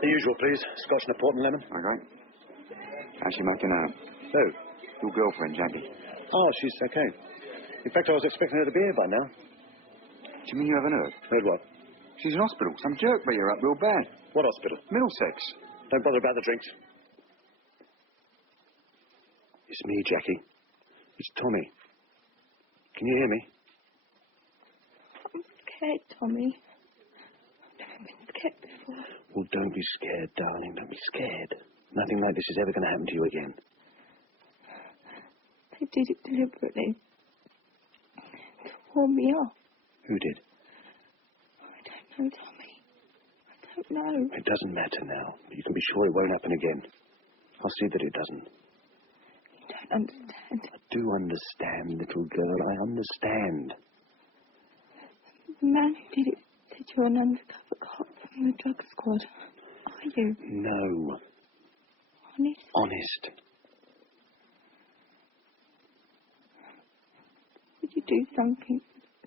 The usual, please. Scotch and a port and lemon. Okay. How's she making out? Who? Your girlfriend, Jacqui. Oh, she's okay. In fact, I was expecting her to be here by now. Do you mean you haven't heard? Heard what? She's in hospital. Some jerk beat her up real bad. What hospital? Middlesex. Don't bother about the drinks. It's me, Jacqui. It's Tommy. Can you hear me? I'm scared, Tommy. I've never been scared before. Well, don't be scared, darling. Don't be scared. Nothing like this is ever going to happen to you again. They did it deliberately. To warn me off. Who did? I don't know, Tommy. I don't know. It doesn't matter now. You can be sure it won't happen again. I'll see that it doesn't. You don't understand. I do understand, little girl. I understand. The man who did it said you're an undercover cop from the drug squad. Are you? No. Honest? Honest. Would you do something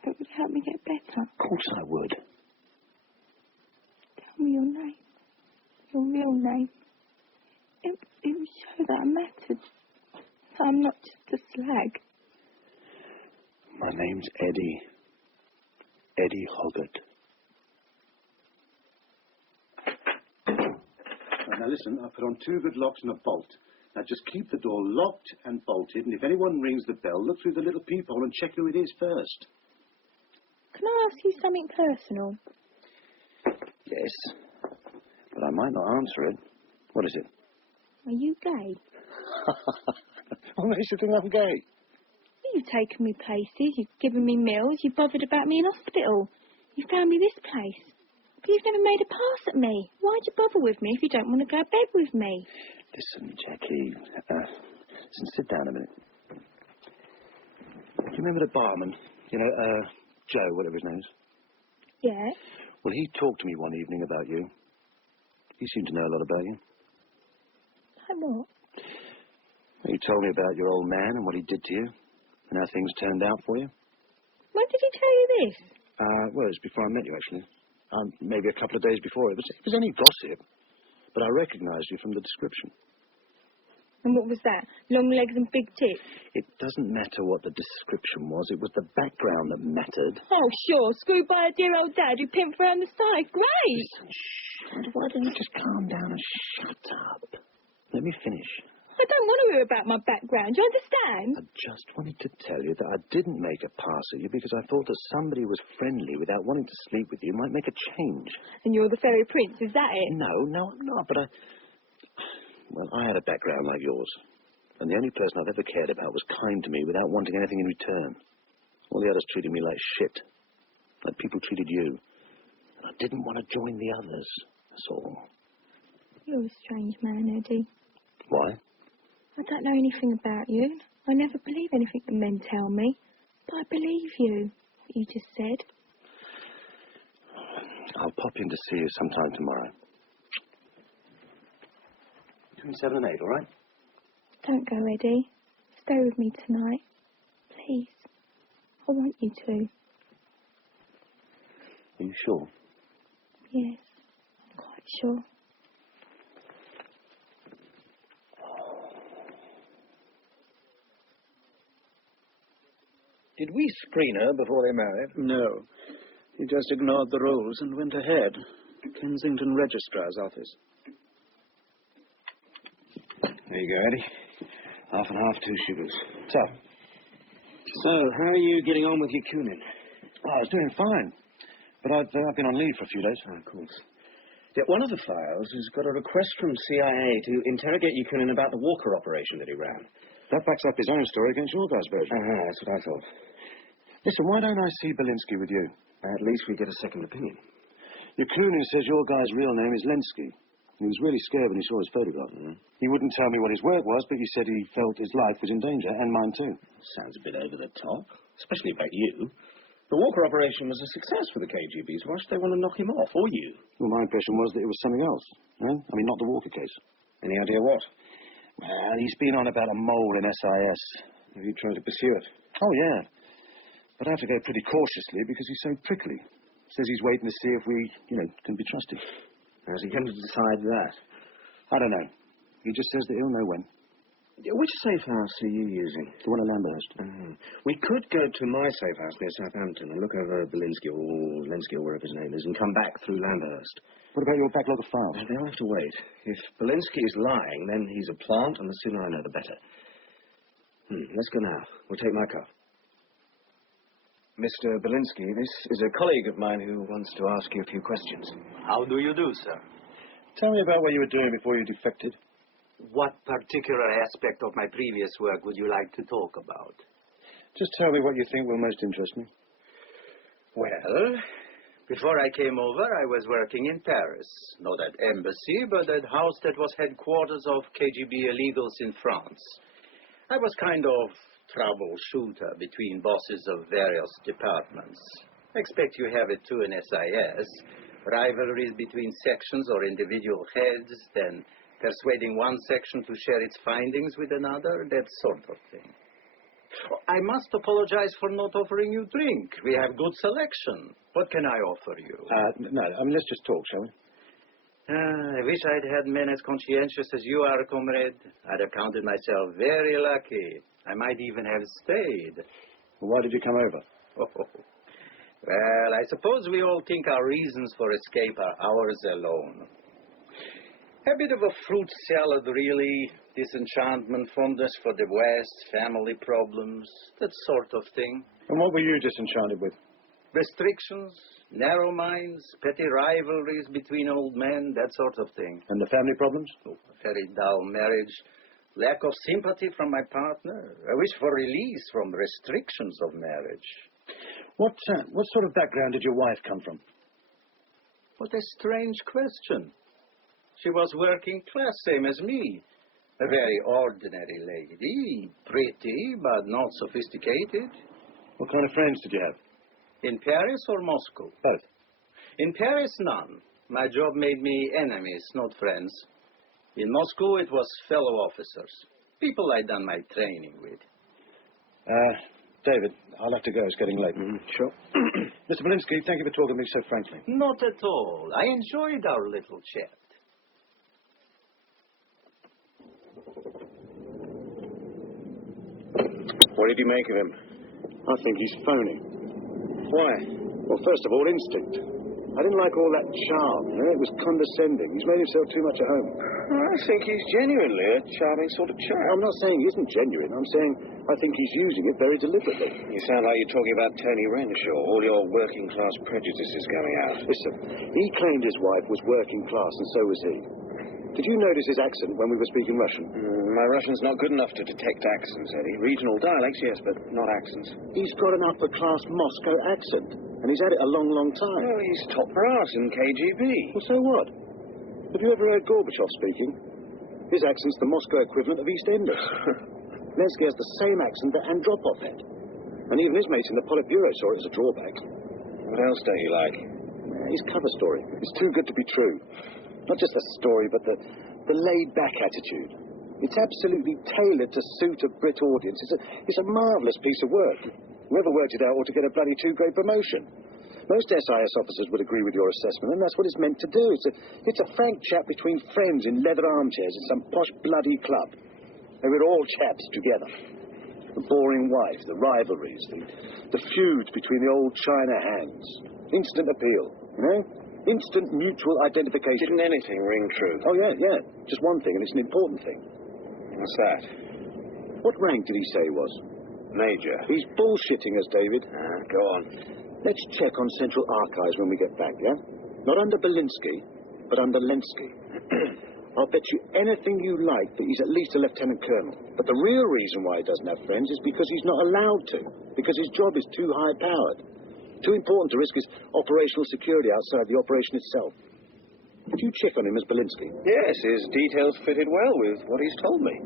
that would help me get better? Of course I would. Tell me your name. Your real name. It would show that I mattered. So I'm not just a slag. My name's Eddie. Eddie Hoggart. Now listen, I put on 2 good locks and a bolt. Now just keep the door locked and bolted, and if anyone rings the bell, look through the little peephole and check who it is first. Can I ask you something personal? Yes, but I might not answer it. What is it? Are you gay? What makes you think I'm gay? You've taken me places, you've given me meals, you've bothered about me in hospital. You found me this place. But you've never made a pass at me. Why'd you bother with me if you don't want to go to bed with me? Listen, Jacqui. Listen, sit down a minute. Do you remember the barman? You know, Joe, whatever his name is? Yeah. Well, he talked to me one evening about you. He seemed to know a lot about you. Like what? He told me about your old man and what he did to you, and how things turned out for you. When did he tell you this? Well, it was before I met you, actually. Maybe a couple of days before. It was only gossip, but I recognised you from the description. And what was that? Long legs and big tits? It doesn't matter what the description was. It was the background that mattered. Oh, sure. Screwed by a dear old dad who pimped around the side. Great! Listen, shh. Why don't you just calm down and shut up? Let me finish. I don't want to hear about my background. Do you understand? I just wanted to tell you that I didn't make a pass at you because I thought that somebody was friendly without wanting to sleep with you might make a change. And you're the fairy prince, is that it? No, I'm not, but Well, I had a background like yours. And the only person I've ever cared about was kind to me without wanting anything in return. All the others treated me like shit. Like people treated you. And I didn't want to join the others. That's all. You're a strange man, Eddie. Why? I don't know anything about you. I never believe anything the men tell me. But I believe you, what you just said. I'll pop in to see you sometime tomorrow. Between 7 and 8, all right? Don't go, Eddie. Stay with me tonight. Please. I want you to. Are you sure? Yes, I'm quite sure. Did we screen her before they married? No. He just ignored the rules and went ahead. Kensington Registrar's office. There you go, Eddie. Half and half, 2 sugars. So, how are you getting on with your Yakunin? Oh, I was doing fine. But I've been on leave for a few days. Oh, of course. Yeah, one of the files has got a request from CIA to interrogate Yakunin about the Walker operation that he ran. That backs up his own story against your guy's version. That's what I thought. Listen, why don't I see Belinsky with you? At least we get a second opinion. Yakunin says your guy's real name is Lenski. He was really scared when he saw his photograph. He wouldn't tell me what his work was, but he said he felt his life was in danger, and mine too. Sounds a bit over the top, especially about you. The Walker operation was a success for the KGBs. Why should they want to knock him off, or you? Well, my impression was that it was something else. I mean, not the Walker case. Any idea what? Well, he's been on about a mole in SIS. Have you tried to pursue it? Oh, yeah. But I have to go pretty cautiously because he's so prickly. Says he's waiting to see if we, can be trusted. How's he going to decide that? I don't know. He just says that he'll know when. Which safe house are you using? The one at Lambhurst. We could go to my safe house near Southampton and look over Belinsky or Lenski or whatever his name is and come back through Lambhurst. What about your backlog of files? They'll have to wait. If Belinsky is lying, then he's a plant, and the sooner I know, the better. Let's go now. We'll take my car. Mr. Belinsky, this is a colleague of mine who wants to ask you a few questions. How do you do, sir? Tell me about what you were doing before you defected. What particular aspect of my previous work would you like to talk about? Just tell me what you think will most interest me. Well, before I came over, I was working in Paris. Not at embassy, but at house that was headquarters of KGB illegals in France. I was kind of troubleshooter between bosses of various departments. I expect you have it too in SIS. Rivalries between sections or individual heads, then persuading one section to share its findings with another, that sort of thing. I must apologize for not offering you drink. We have good selection. What can I offer you? No, let's just talk, shall we? I wish I'd had men as conscientious as you are, comrade. I'd have counted myself very lucky. I might even have stayed. Well, why did you come over? Well, I suppose we all think our reasons for escape are ours alone. A bit of a fruit salad, really. Disenchantment, fondness for the West, family problems, that sort of thing. And what were you disenchanted with? Restrictions, narrow minds, petty rivalries between old men, that sort of thing. And the family problems? Oh, a very dull marriage. Lack of sympathy from my partner. A wish for release from restrictions of marriage. What sort of background did your wife come from? What a strange question. She was working class, same as me. A very ordinary lady. Pretty, but not sophisticated. What kind of friends did you have? In Paris or Moscow? Both. In Paris, none. My job made me enemies, not friends. In Moscow, it was fellow officers. People I'd done my training with. David, I'll have to go. It's getting late. Sure. Mr. Belinsky, thank you for talking to me so frankly. Not at all. I enjoyed our little chat. What did you make of him? I think he's phony. Why? Well, first of all, instinct. I didn't like all that charm, It was condescending. He's made himself too much at home. I think he's genuinely a charming sort of chap. I'm not saying he isn't genuine. I'm saying I think he's using it very deliberately. You sound like you're talking about Tony Renshaw. All your working-class prejudices going out. Listen, he claimed his wife was working class, and so was he. Did you notice his accent when we were speaking Russian? My Russian's not good enough to detect accents, Eddie. Regional dialects, yes, but not accents. He's got an upper-class Moscow accent, and he's had it a long, long time. Well, he's top brass in KGB. Well, so what? Have you ever heard Gorbachev speaking? His accent's the Moscow equivalent of EastEnders. Lesky has the same accent that Andropov had. And even his mates in the Politburo saw it as a drawback. What else don't you like? His cover story. It's too good to be true. Not just the story, but the laid-back attitude. It's absolutely tailored to suit a Brit audience. It's a marvellous piece of work. Whoever worked it out ought to get a bloody two-grade promotion. Most SIS officers would agree with your assessment, and that's what it's meant to do. It's a frank chat between friends in leather armchairs in some posh bloody club. They were all chaps together. The boring wife, the rivalries, the feuds between the old China hands. Instant appeal, Instant mutual identification. Didn't anything ring true? Oh, yeah. Just one thing, and it's an important thing. What's that? What rank did he say he was? Major. He's bullshitting us, David. Go on. Let's check on Central Archives when we get back, yeah? Not under Belinsky, but under Lenski. I'll bet you anything you like that he's at least a lieutenant colonel. But the real reason why he doesn't have friends is because he's not allowed to. Because his job is too high-powered. Too important to risk his operational security outside the operation itself. Did you check on him as Belinsky? Yes, his details fitted well with what he's told me.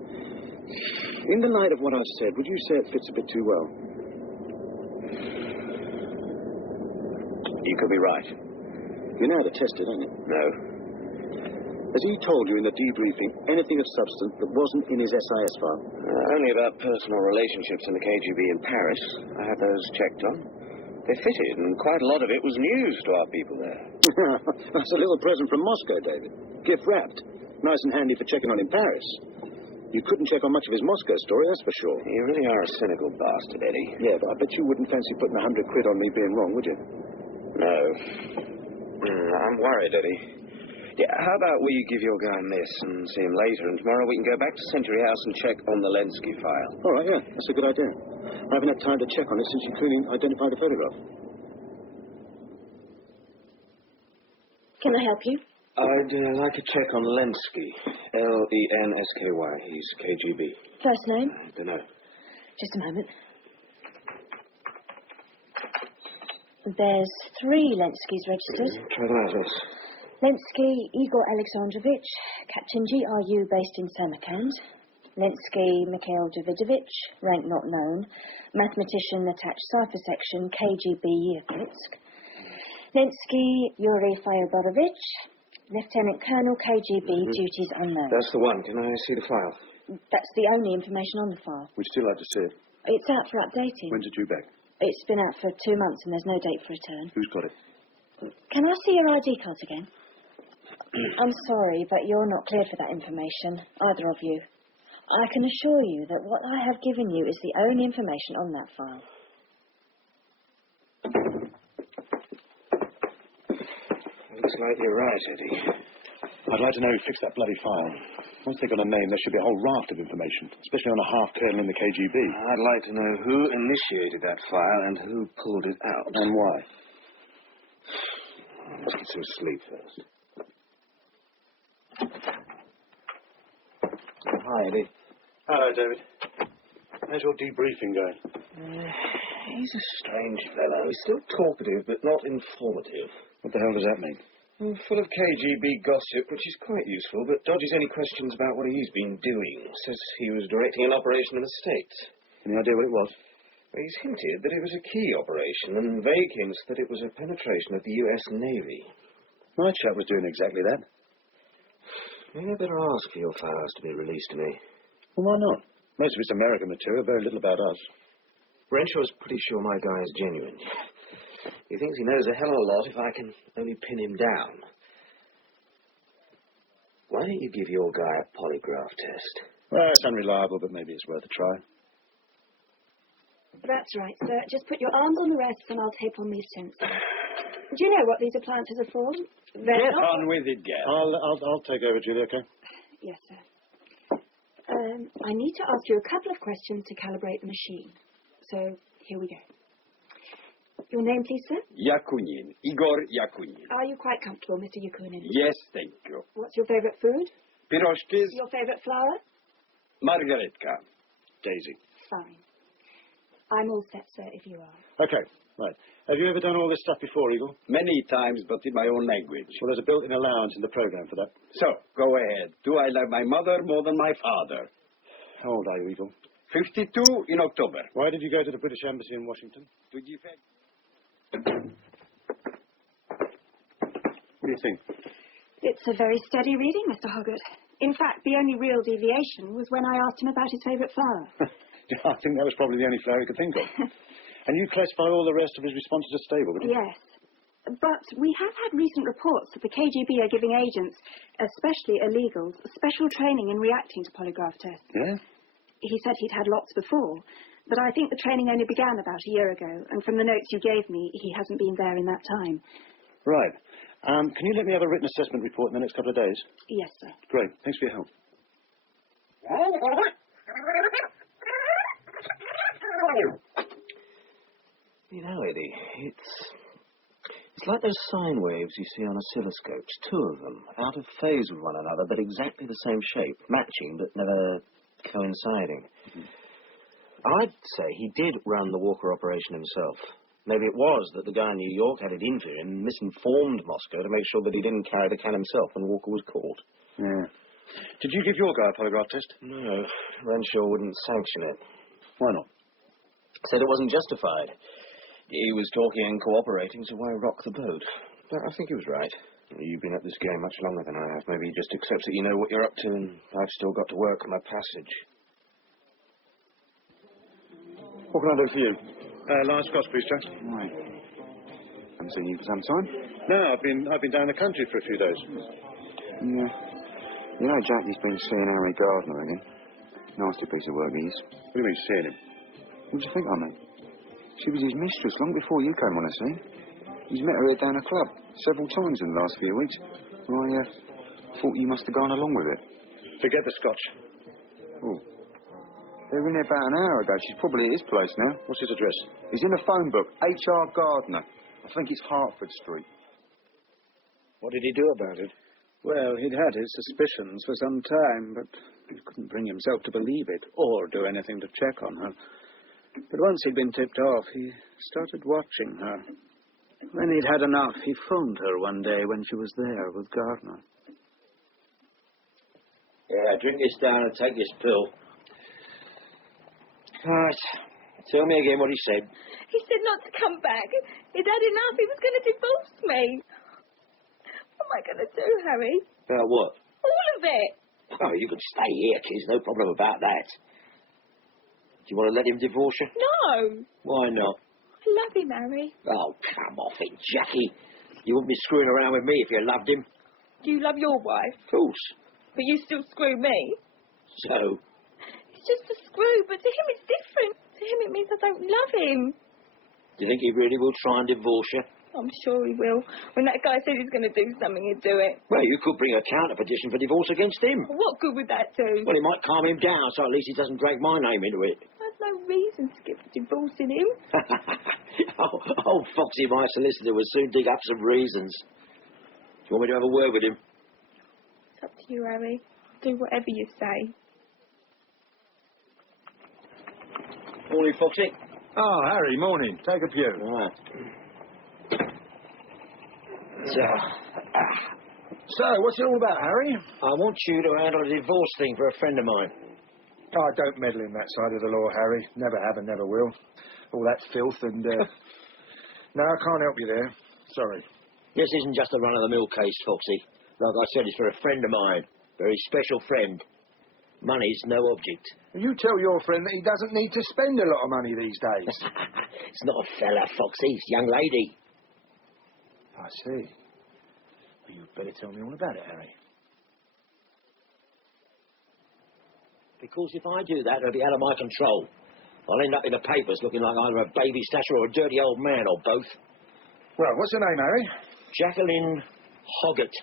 In the light of what I've said, would you say it fits a bit too well? You could be right. You know how to test it, don't you? No. Has he told you in the debriefing anything of substance that wasn't in his SIS file? Only about personal relationships in the KGB in Paris. I had those checked on. They fitted, and quite a lot of it was news to our people there. That's a little present from Moscow, David. Gift wrapped. Nice and handy for checking on in Paris. You couldn't check on much of his Moscow story, that's for sure. You really are a cynical bastard, Eddie. Yeah, but I bet you wouldn't fancy putting £100 on me being wrong, would you? No. I'm worried, Eddie. Yeah, how about we give your guy a miss and see him later, and tomorrow we can go back to Century House and check on the Belinsky file. All right, yeah, that's a good idea. I haven't had time to check on it since Yahmin identified the photograph. Can I help you? I'd like to check on Belinsky. Lensky. He's KGB. First name? Don't know. Just a moment. There's 3 Lenskys registered. Try that, yes. Belinsky Igor Alexandrovich, Captain GRU based in Samarkand. Belinsky Mikhail Davidovich, rank not known. Mathematician attached cipher section, KGB Evitts. Belinsky Yuri Fyodorovich, Lieutenant Colonel KGB, duties unknown. That's the one. Can I see the file? That's the only information on the file. We'd still like to see it. It's out for updating. When's it due back? It's been out for 2 months and there's no date for return. Who's got it? Can I see your ID cards again? I'm sorry, but you're not cleared for that information, either of you. I can assure you that what I have given you is the only information on that file. Looks like you're right, Eddie. I'd like to know who fixed that bloody file. Once they've got a name, there should be a whole raft of information, especially on a half-colonel in the KGB. I'd like to know who initiated that file and who pulled it out. And why? Let's get some sleep first. Hi, Eddie. Hello, David. How's your debriefing going? He's a strange fellow. He's still talkative, but not informative. What the hell does that mean? Full of KGB gossip, which is quite useful, but dodges any questions about what he's been doing. Says he was directing an operation in the States. Any idea what it was? Well, he's hinted that it was a key operation, and vague hints that it was a penetration of the U.S. Navy. My chap was doing exactly that. Maybe I better ask for your files to be released to me. Well, why not? Most of it's American material, very little about us. Renshaw's pretty sure my guy is genuine. He thinks he knows a hell of a lot if I can only pin him down. Why don't you give your guy a polygraph test? Well, it's unreliable, but maybe it's worth a try. That's right, sir. Just put your arms on the rests and I'll tape on these sensors. Do you know what these appliances are for? Get on with it, Gav. I'll take over, Jillie, okay? Yes, sir. I need to ask you a couple of questions to calibrate the machine. So, here we go. Your name, please, sir? Yakunin. Igor Yakunin. Are you quite comfortable, Mr. Yakunin? Yes, thank you. What's your favourite food? Piroshkis. Your favourite flower? Margaretka. Daisy. Fine. I'm all set, sir, if you are. Okay, right. Have you ever done all this stuff before, Eagle? Many times, but in my own language. Well, there's a built-in allowance in the program for that. So, go ahead. Do I love my mother more than my father? How old are you, Eagle? 52 in October. Why did you go to the British Embassy in Washington? To defect. What do you think? It's a very steady reading, Mr. Hoggart. In fact, the only real deviation was when I asked him about his favourite flower. I think that was probably the only flower he could think of. And you classify all the rest of his responses as stable, would you? Yes. But we have had recent reports that the KGB are giving agents, especially illegals, special training in reacting to polygraph tests. Yeah? He said he'd had lots before, but I think the training only began about a year ago, and from the notes you gave me, he hasn't been there in that time. Right. Can you let me have a written assessment report in the next couple of days? Yes, sir. Great. Thanks for your help. You know, Eddie, It's like those sine waves you see on oscilloscopes, two of them, out of phase with one another, but exactly the same shape, matching but never coinciding. I'd say he did run the Walker operation himself. Maybe it was that the guy in New York had it in for him and misinformed Moscow to make sure that he didn't carry the can himself when Walker was caught. Yeah. Did you give your guy a polygraph test? No, Renshaw wouldn't sanction it. Why not? Said it wasn't justified. He was talking and cooperating, so why rock the boat? But I think he was right. You've been at this game much longer than I have. Maybe he just accepts that you know what you're up to and I've still got to work on my passage. What can I do for you? Last cross, please, Jack. Right. Haven't seen you for some time. No, I've been down the country for a few days. Yeah. You know, Jacqui's been seeing Harry Gardner again. Nasty piece of work he is. What do you mean, seeing him? What do you think I meant? She was his mistress long before you came on the scene. He's met her here down a club several times in the last few weeks. I thought you must have gone along with it. Forget the scotch. Oh. They were in there about an hour ago. She's probably at his place now. What's his address? He's in the phone book. H.R. Gardner. I think it's Hertford Street. What did he do about it? Well, he'd had his suspicions for some time, but he couldn't bring himself to believe it or do anything to check on her. But once he'd been tipped off, he started watching her. When he'd had enough, he phoned her one day when she was there with Gardner. Yeah, drink this down and take this pill. Right. Tell me again what he said. He said not to come back. He'd had enough. He was going to divorce me. What am I going to do, Harry? About what? All of it. Oh, you can stay here, kids. No problem about that. Do you want to let him divorce you? No. Why not? I love him, Harry. Oh, come off it, Jacqui. You wouldn't be screwing around with me if you loved him. Do you love your wife? Of course. But you still screw me. So? It's just a screw, but to him it's different. To him it means I don't love him. Do you think he really will try and divorce you? I'm sure he will. When that guy said he's going to do something, he'd do it. Well, you could bring a counter petition for divorce against him. What good would that do? Well, it might calm him down, so at least he doesn't drag my name into it. There's no reason to get divorcing him. Oh, Foxy, my solicitor, will soon dig up some reasons. Do you want me to have a word with him? It's up to you, Harry. Do whatever you say. Morning, Foxy. Oh, Harry, morning. Take a pew. Right. So, what's it all about, Harry? I want you to handle a divorce thing for a friend of mine. Oh, I don't meddle in that side of the law, Harry. Never have and never will. All that filth and... No, I can't help you there. Sorry. This isn't just a run-of-the-mill case, Foxy. Like I said, it's for a friend of mine. Very special friend. Money's no object. You tell your friend that he doesn't need to spend a lot of money these days. It's not a fella, Foxy. It's a young lady. I see. Well, you'd better tell me all about it, Harry. Because if I do that, it'll be out of my control. I'll end up in the papers looking like either a baby snatcher or a dirty old man, or both. Well, what's her name, Harry? Jacqueline Hoggett.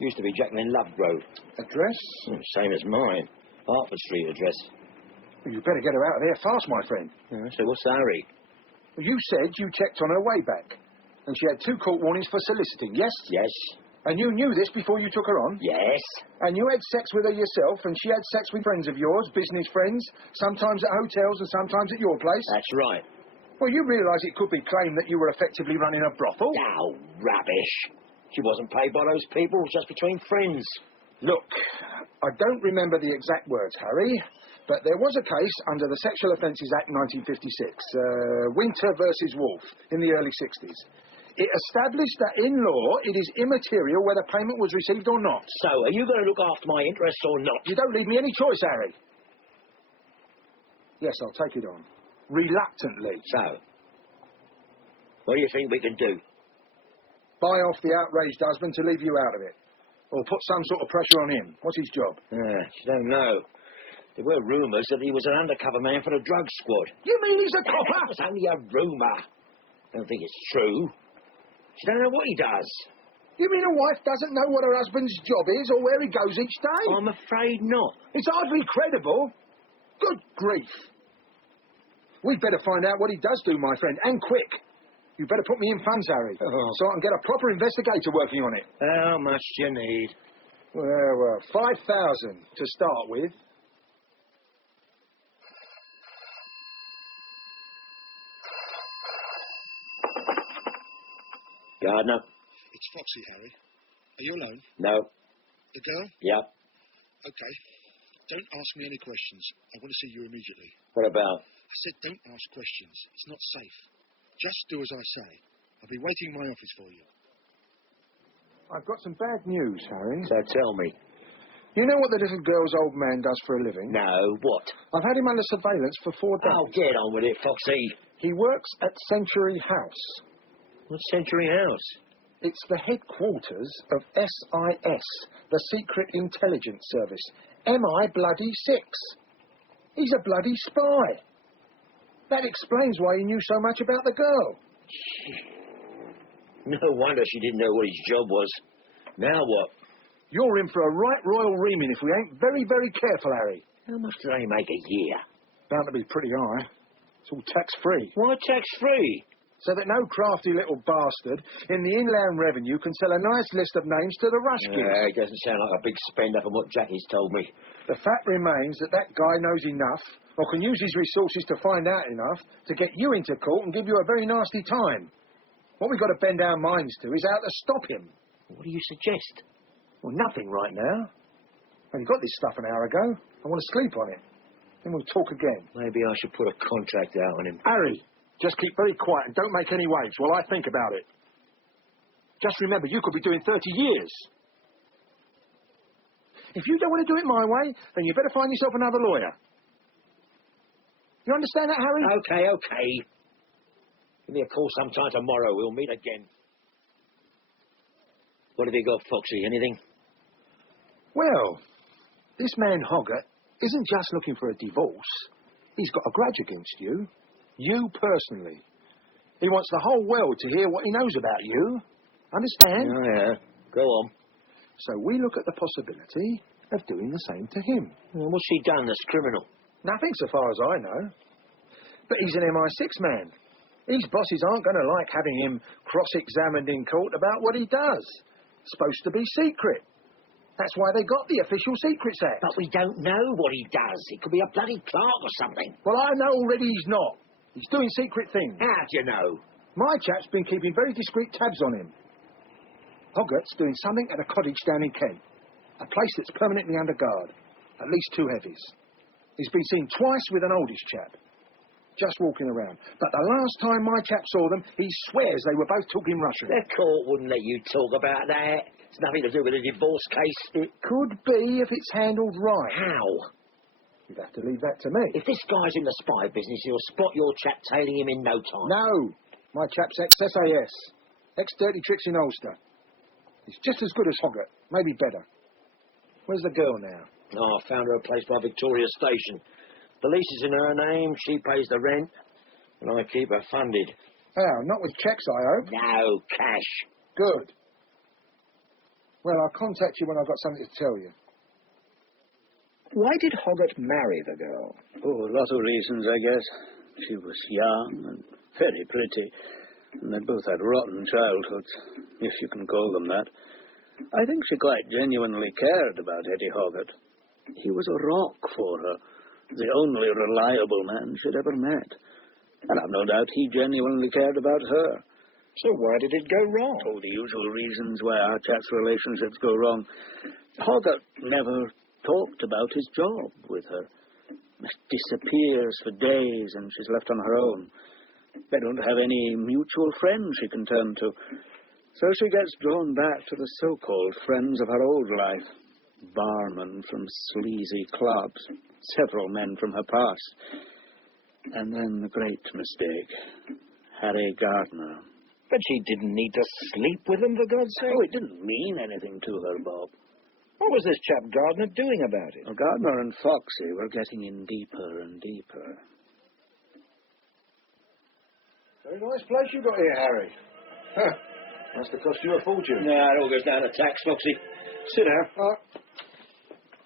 Used to be Jacqueline Lovegrove. Address? Same as mine. Hertford Street address. Well, you better get her out of there fast, my friend. So what's the hurry? Well, you said you checked on her way back. And she had 2 court warnings for soliciting, yes? Yes. And you knew this before you took her on? Yes. And you had sex with her yourself, and she had sex with friends of yours, business friends, sometimes at hotels and sometimes at your place? That's right. Well, you realise it could be claimed that you were effectively running a brothel? Oh, rubbish. She wasn't paid by those people, just between friends. Look, I don't remember the exact words, Harry, but there was a case under the Sexual Offences Act 1956, Winter versus Wolf, in the early 60s. It established that in law it is immaterial whether payment was received or not. So, are you going to look after my interests or not? You don't leave me any choice, Harry. Yes, I'll take it on. Reluctantly. So, what do you think we can do? Buy off the outraged husband to leave you out of it. Or put some sort of pressure on him. What's his job? You don't know. There were rumours that he was an undercover man for the drug squad. You mean he's a copper? That was only a rumour. I don't think it's true. She don't know what he does. You mean a wife doesn't know what her husband's job is or where he goes each day? I'm afraid not. It's hardly credible. Good grief. We'd better find out what he does do, my friend, and quick. You better put me in funds, Harry, so I can get a proper investigator working on it. How much do you need? Well, 5,000 to start with. Gardner? It's Foxy, Harry. Are you alone? No. The girl? Yep. Okay. Don't ask me any questions. I want to see you immediately. What about? I said don't ask questions. It's not safe. Just do as I say. I'll be waiting in my office for you. I've got some bad news, Harry. So tell me. You know what the little girl's old man does for a living? No, what? I've had him under surveillance for 4 days. Oh, get on with it, Foxy. He works at Century House. What's Century House? It's the headquarters of SIS, the Secret Intelligence Service. MI-6. He's a bloody spy. That explains why he knew so much about the girl. No wonder she didn't know what his job was. Now what? You're in for a right royal reaming if we ain't very, very careful, Harry. How much do they make a year? Bound to be pretty high. It's all tax-free. Why tax-free? So that no crafty little bastard in the Inland Revenue can sell a nice list of names to the Rushkins. Yeah, it doesn't sound like a big spender from what Jacqui's told me. The fact remains that that guy knows enough, or can use his resources to find out enough, to get you into court and give you a very nasty time. What we've got to bend our minds to is how to stop him. What do you suggest? Well, nothing right now. I only got this stuff an hour ago. I want to sleep on it. Then we'll talk again. Maybe I should put a contract out on him. Harry, just keep very quiet and don't make any waves while I think about it. Just remember, you could be doing 30 years. If you don't want to do it my way, then you better find yourself another lawyer. You understand that, Harry? Okay. Give me a call sometime tomorrow. We'll meet again. What have you got, Foxy? Anything? Well, this man Hoggett isn't just looking for a divorce. He's got a grudge against you. You personally. He wants the whole world to hear what he knows about you. Understand? Oh, yeah. Go on. So we look at the possibility of doing the same to him. Well, what's he done that's criminal? Nothing so far as I know. But he's an MI6 man. These bosses aren't going to like having him cross-examined in court about what he does. It's supposed to be secret. That's why they got the Official Secrets Act. But we don't know what he does. He could be a bloody clerk or something. Well, I know already he's not. He's doing secret things. How do you know? My chap's been keeping very discreet tabs on him. Hoggett's doing something at a cottage down in Kent. A place that's permanently under guard. At least 2 heavies. He's been seen twice with an oldish chap. Just walking around. But the last time my chap saw them, he swears they were both talking Russian. The court wouldn't let you talk about that. It's nothing to do with a divorce case. It could be if it's handled right. How? You'd have to leave that to me. If this guy's in the spy business, he'll spot your chap tailing him in no time. No. My chap's ex-SAS. Ex-Dirty Tricks in Ulster. He's just as good as Hoggett. Maybe better. Where's the girl now? Oh, I found her a place by Victoria Station. The lease is in her name, she pays the rent, and I keep her funded. Oh, not with checks, I hope? No, cash. Good. Well, I'll contact you when I've got something to tell you. Why did Hoggett marry the girl? Oh, a lot of reasons, I guess. She was young and very pretty, and they both had rotten childhoods, if you can call them that. I think she quite genuinely cared about Eddie Hoggett. He was a rock for her, the only reliable man she'd ever met. And I've no doubt he genuinely cared about her. So why did it go wrong? Oh, the usual reasons why our chats' relationships go wrong. Hoggett never talked about his job with her. Disappears for days and she's left on her own. They don't have any mutual friends she can turn to. So she gets drawn back to the so-called friends of her old life. Barmen from sleazy clubs, several men from her past. And then the great mistake, Harry Gardner. But she didn't need to sleep with him, for God's sake. Oh, it didn't mean anything to her, Bob. What was this chap Gardner doing about it? Well, Gardner and Foxy were getting in deeper and deeper. Very nice place you got here, Harry. Huh. Must have cost you a fortune. No, it all goes down to tax, Foxy. Sit down.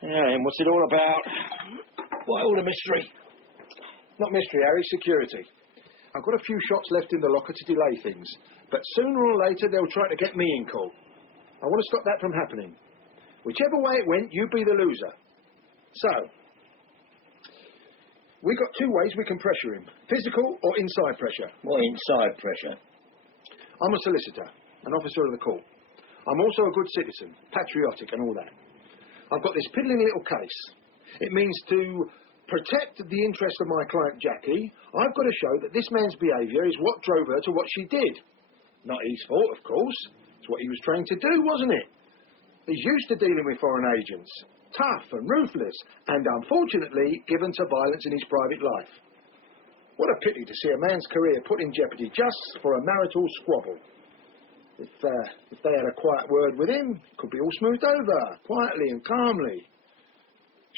Yeah, and what's it all about? Why all the mystery? Not mystery, Harry. Security. I've got a few shots left in the locker to delay things, but sooner or later they'll try to get me in court. I want to stop that from happening. Whichever way it went, you be the loser. So, we've got two ways we can pressure him. Physical or inside pressure. What inside pressure? I'm a solicitor, an officer of the court. I'm also a good citizen, patriotic and all that. I've got this piddling little case. It means to protect the interests of my client Jacqui, I've got to show that this man's behaviour is what drove her to what she did. Not his fault, of course. It's what he was trained to do, wasn't it? He's used to dealing with foreign agents. Tough and ruthless, and unfortunately given to violence in his private life. What a pity to see a man's career put in jeopardy just for a marital squabble. If they had a quiet word with him, it could be all smoothed over, quietly and calmly.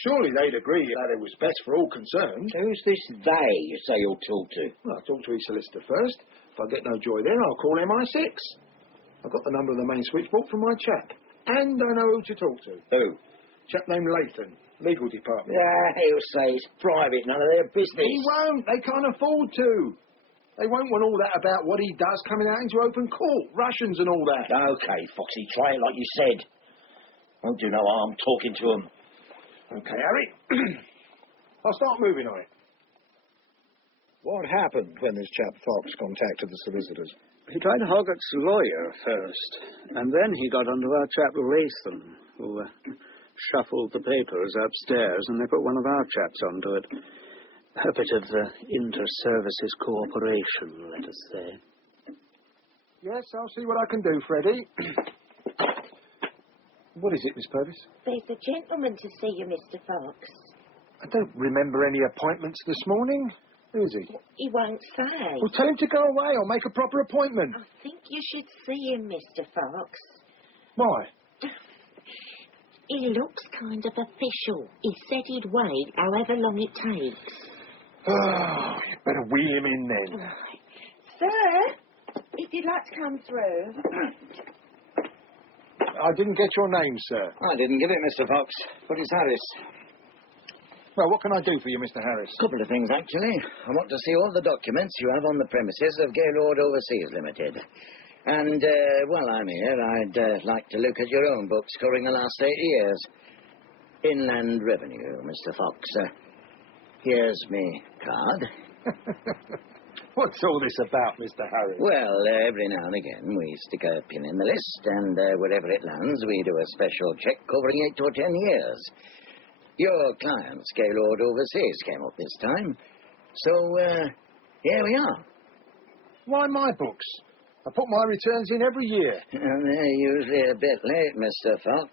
Surely they'd agree that it was best for all concerned. Who's this they you say you'll talk to? Well, I'll talk to his solicitor first. If I get no joy there, I'll call MI6. I've got the number of the main switchboard from my chap. And I know who to talk to. Who? Chap named Lathan, legal department. Yeah, he'll say it's private, none of their business. He won't. They can't afford to. They won't want all that about what he does coming out into open court, Russians and all that. Okay, Foxy, try it like you said. Won't do no harm talking to them. Okay, Harry. I'll start moving on it. What happened when this chap Fox contacted the solicitors? He tried Hoggart's lawyer first, and then he got onto our chap Lathan, who shuffled the papers upstairs, and they put one of our chaps onto it. A bit of inter-services cooperation, let us say. Yes, I'll see what I can do, Freddie. What is it, Miss Purvis? There's a gentleman to see you, Mr. Fox. I don't remember any appointments this morning. Who is he? He won't say. Well, tell him to go away or make a proper appointment. I think you should see him, Mr. Fox. Why? He looks kind of official. He said he'd wait however long it takes. Oh, you better wheel him in then. Sir, if you'd like to come through. I didn't get your name, sir. I didn't give it, Mr. Fox. But it's Harris. Well, what can I do for you, Mr. Harris? A couple of things, actually. I want to see all the documents you have on the premises of Gaylord Overseas Limited. And, while I'm here, I'd like to look at your own books covering the last 8 years. Inland Revenue, Mr. Fox. Here's me card. What's all this about, Mr. Harris? Well, every now and again we stick a pin in the list, and wherever it lands, we do a special check covering 8 or 10 years. Your client's Gaylord Overseas came up this time. So, here we are. Why my books? I put my returns in every year. And they're usually a bit late, Mr. Fox.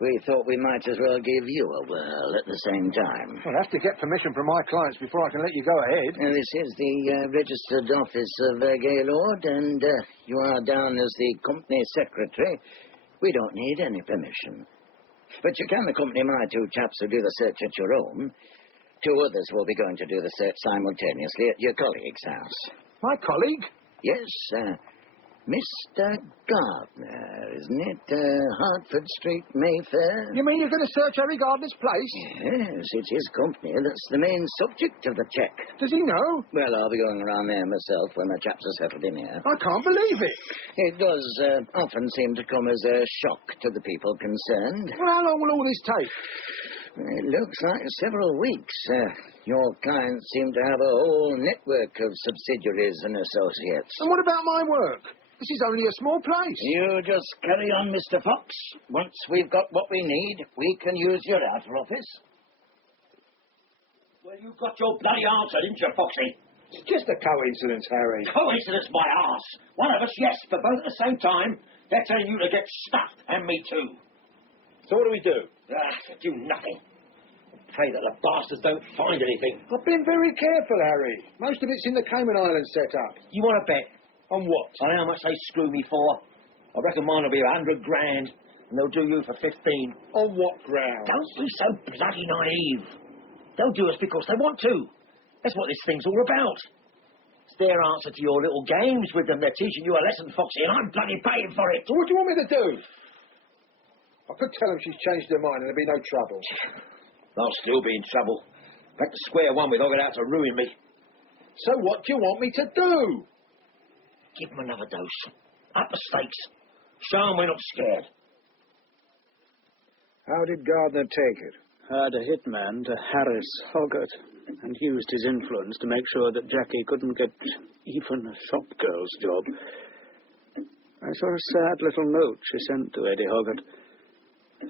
We thought we might as well give you a whirl at the same time. I'll have to get permission from my clients before I can let you go ahead. This is the registered office of Gaylord, and you are down as the company secretary. We don't need any permission. But you can accompany my two chaps who do the search at your home. 2 others will be going to do the search simultaneously at your colleague's house. My colleague? Yes, Mr. Gardner, isn't it? Hertford Street, Mayfair. You mean you're going to search Harry Gardner's place? Yes, it's his company that's the main subject of the check. Does he know? Well, I'll be going around there myself when the chaps are settled in here. I can't believe it. It does often seem to come as a shock to the people concerned. Well, how long will all this take? It looks like several weeks. Your clients seem to have a whole network of subsidiaries and associates. And what about my work? This is only a small place. You just carry on, Mr. Fox. Once we've got what we need, we can use your outer office. Well, you got your bloody answer, didn't you, Foxy? It's just a coincidence, Harry. Coincidence, my arse. One of us, yes, but both at the same time. They're telling you to get stuffed, and me too. So what do we do? Do nothing. Pray that the bastards don't find anything. I've been very careful, Harry. Most of it's in the Cayman Islands set up. You want to bet? On what? On how much they screw me for? I reckon mine will be 100 grand, and they'll do you for 15. On what ground? Don't be so bloody naive. They'll do us because they want to. That's what this thing's all about. It's their answer to your little games with them. They're teaching you a lesson, Foxy, and I'm bloody paying for it. So what do you want me to do? I could tell them she's changed her mind and there'd be no trouble. I'll still be in trouble. Back to square one with Hoggett out to ruin me. So what do you want me to do? Give him another dose. Up the stakes. Show him we're not scared. How did Gardner take it? Hired a hitman to harass Hoggart and used his influence to make sure that Jacqui couldn't get even a shop girl's job. I saw a sad little note she sent to Eddie Hoggart.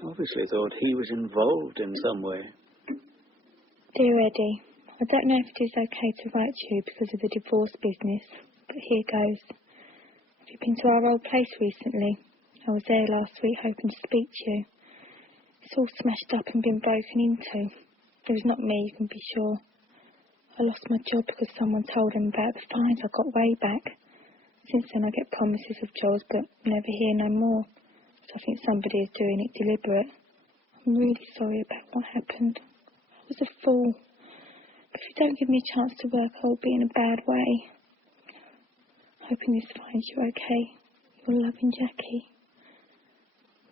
Obviously thought he was involved in some way. Dear Eddie, I don't know if it is okay to write to you because of the divorce business, but here goes. Have you been to our old place recently? I was there last week hoping to speak to you. It's all smashed up and been broken into. It was not me, you can be sure. I lost my job because someone told them about the fines I got way back. Since then I get promises of jobs but never hear no more. So I think somebody is doing it deliberate. I'm really sorry about what happened. I was a fool. But if you don't give me a chance to work, I'll be in a bad way. Hoping this finds you okay. Your loving Jacqui.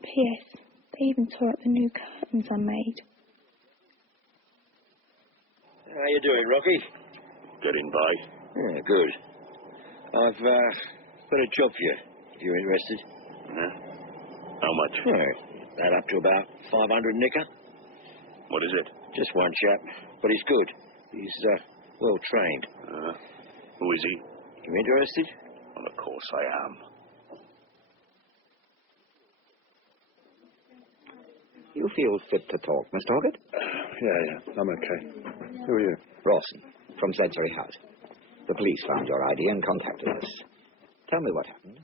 P.S. They even tore up the new curtains I made. How you doing, Rocky? Getting by. Yeah, good. I've got a job for you, if you're interested. Yeah? How much? That up to about 500 nicker. What is it? Just one chap, but he's good. He's well trained. Who is he? You interested? Well, of course I am. You feel fit to talk, Mr. Hoggart? Yeah, I'm okay. Who are you? Rawson, from Century House. The police found your ID and contacted us. Tell me what happened.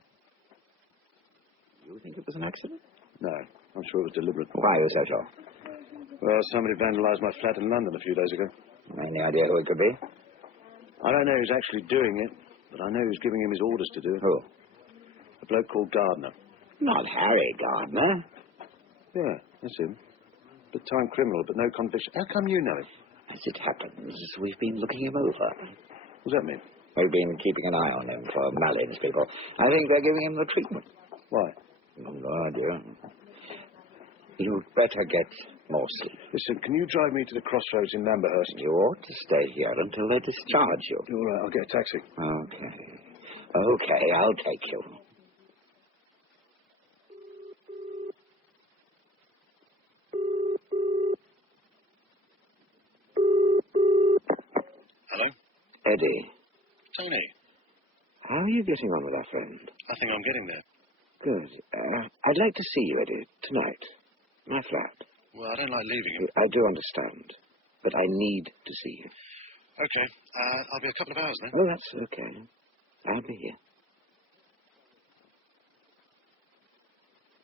You think it was an accident? No, I'm sure it was deliberate. Why are you so sure? Well, somebody vandalised my flat in London a few days ago. Any idea who it could be? I don't know who's actually doing it, but I know who's giving him his orders to do it. Who? A bloke called Gardner. Not Harry Gardner. Yeah, that's him. Big-time criminal, but no conviction. How come you know him? As it happens, we've been looking him over. What does that mean? We've been keeping an eye on him for Mallin's people. I think they're giving him the treatment. Why? No idea. You'd better get more sleep. Listen, can you drive me to the crossroads in Lamberhurst? You ought to stay here until they discharge you. All right, I'll get a taxi. Okay, I'll take you. Hello? Eddie. Tony. How are you getting on with our friend? I think I'm getting there. Good. I'd like to see you, Eddie, tonight. My flat. Well, I don't like leaving him. I do understand, but I need to see you. Okay. I'll be a couple of hours then. Oh, that's okay. I'll be here.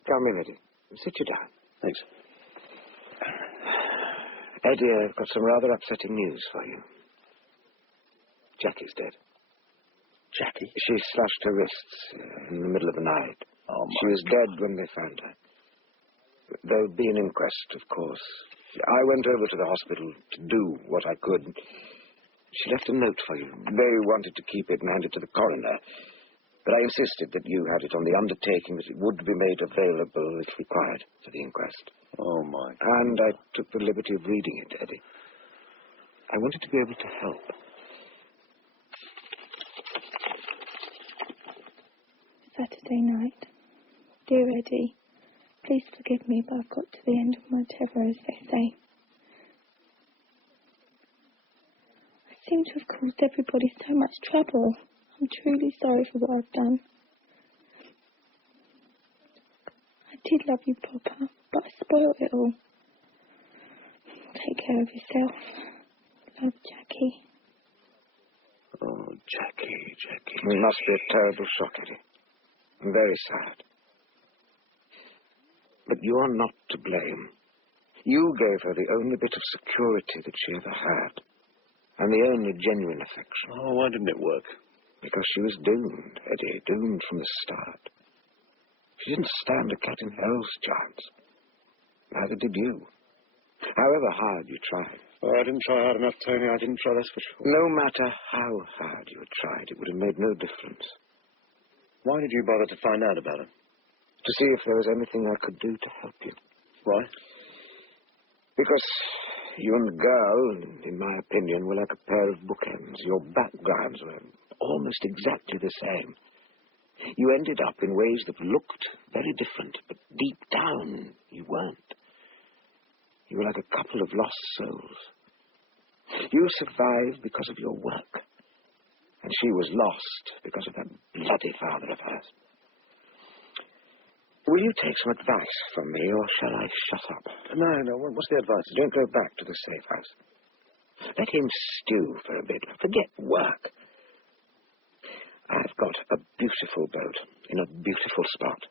Come in, Eddie. Sit you down. Thanks. Eddie, I've got some rather upsetting news for you. Jacqui's dead. Jacqui? She slashed her wrists in the middle of the night. Oh, she was dead when they found her. There would be an inquest, of course. I went over to the hospital to do what I could. She left a note for you. They wanted to keep it and hand it to the coroner. But I insisted that you had it on the undertaking that it would be made available if required for the inquest. Oh, my. And I took the liberty of reading it, Eddie. I wanted to be able to help. Saturday night. Dear Eddie, please forgive me, but I've got to the end of my tether, as they say. I seem to have caused everybody so much trouble. I'm truly sorry for what I've done. I did love you, Papa, but I spoiled it all. Take care of yourself. Love, Jacqui. Oh, Jacqui. It must be a terrible shock, Eddie. I'm very sad. But you are not to blame. You gave her the only bit of security that she ever had, and the only genuine affection. Oh, why didn't it work? Because she was doomed, Eddie, doomed from the start. She didn't stand a cat in hell's chance. Neither did you. However hard you tried. Oh, I didn't try hard enough, Tony. I didn't try, that's for sure. No matter how hard you had tried, it would have made no difference. Why did you bother to find out about her? To see if there was anything I could do to help you. Why? Because You and the girl, in my opinion, were like a pair of bookends. Your backgrounds were almost exactly the same. You ended up in ways that looked very different, but deep down, you weren't. You were like a couple of lost souls. You survived because of your work, and she was lost because of that bloody father of hers. Will you take some advice from me, or shall I shut up? No, what's the advice? Don't go back to the safe house. Let him stew for a bit. Forget work. I've got a beautiful boat in a beautiful spot.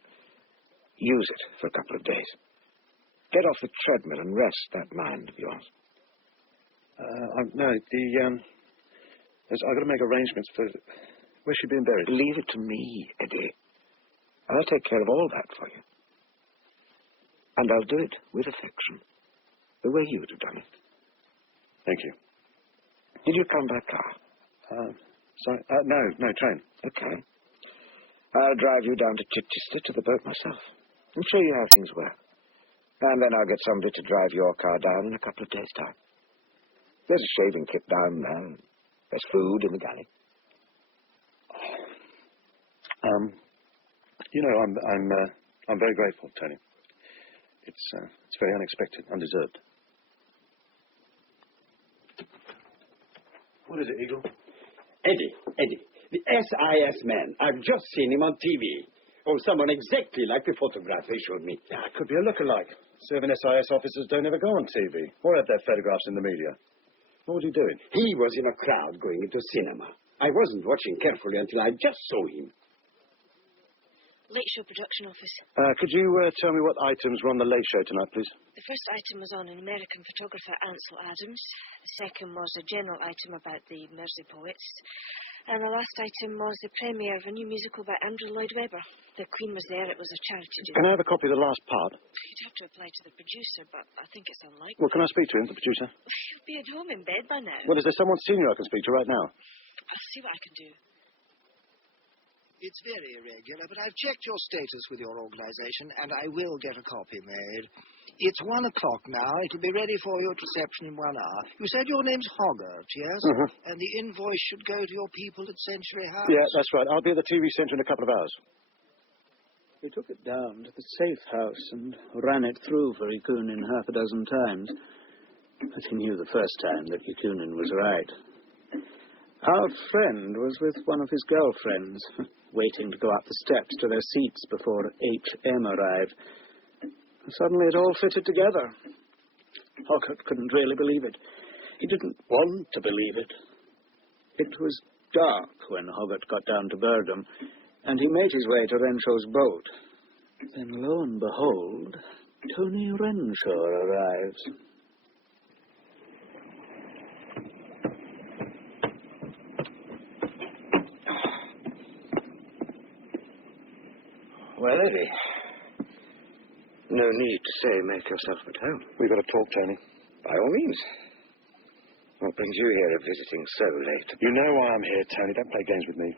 Use it for a couple of days. Get off the treadmill and rest that mind of yours. I've got to make arrangements for... Where's she being buried? Leave it to me, Eddie. I'll take care of all that for you. And I'll do it with affection, the way you'd have done it. Thank you. Did you come by car? Sorry? No, train. Okay. I'll drive you down to Chichester to the boat myself and show you how things work. And then I'll get somebody to drive your car down in a couple of days' time. There's a shaving kit down there. There's food in the galley. I'm very grateful, Tony. It's very unexpected, undeserved. What is it, Eagle? Eddie, the SIS man. I've just seen him on TV. Oh, someone exactly like the photograph they showed me. Yeah, it could be a lookalike. Serving SIS officers don't ever go on TV or have their photographs in the media. What was he doing? He was in a crowd going into cinema. I wasn't watching carefully until I just saw him. Late show production office. Could you tell me what items were on the late show tonight, please? The first item was on an American photographer, Ansel Adams. The second was a general item about the Mersey poets. And the last item was the premiere of a new musical by Andrew Lloyd Webber. The Queen was there. It was a charity dinner. Can I have a copy of the last part? You'd have to apply to the producer, but I think it's unlikely. Well, can I speak to him, the producer? He'll be at home in bed by now. Well, is there someone senior I can speak to right now? I'll see what I can do. It's very irregular, but I've checked your status with your organization, and I will get a copy made. It's 1 o'clock now. It'll be ready for you at reception in 1 hour. You said your name's Hoggart, yes? Mm-hmm. And the invoice should go to your people at Century House? Yeah, that's right. I'll be at the TV centre in a couple of hours. We took it down to the safe house and ran it through for Yakunin half a dozen times. But he knew the first time that Yakunin was right. Our friend was with one of his girlfriends, waiting to go up the steps to their seats before H.M. arrived. And suddenly it all fitted together. Hoggart couldn't really believe it. He didn't want to believe it. It was dark when Hoggart got down to Bergam, and he made his way to Renshaw's boat. Then, lo and behold, Tony Renshaw arrives. Well, Eddie, no need to say make yourself at home. We've got to talk, Tony. By all means. What brings you here visiting so late? You know why I'm here, Tony. Don't play games with me.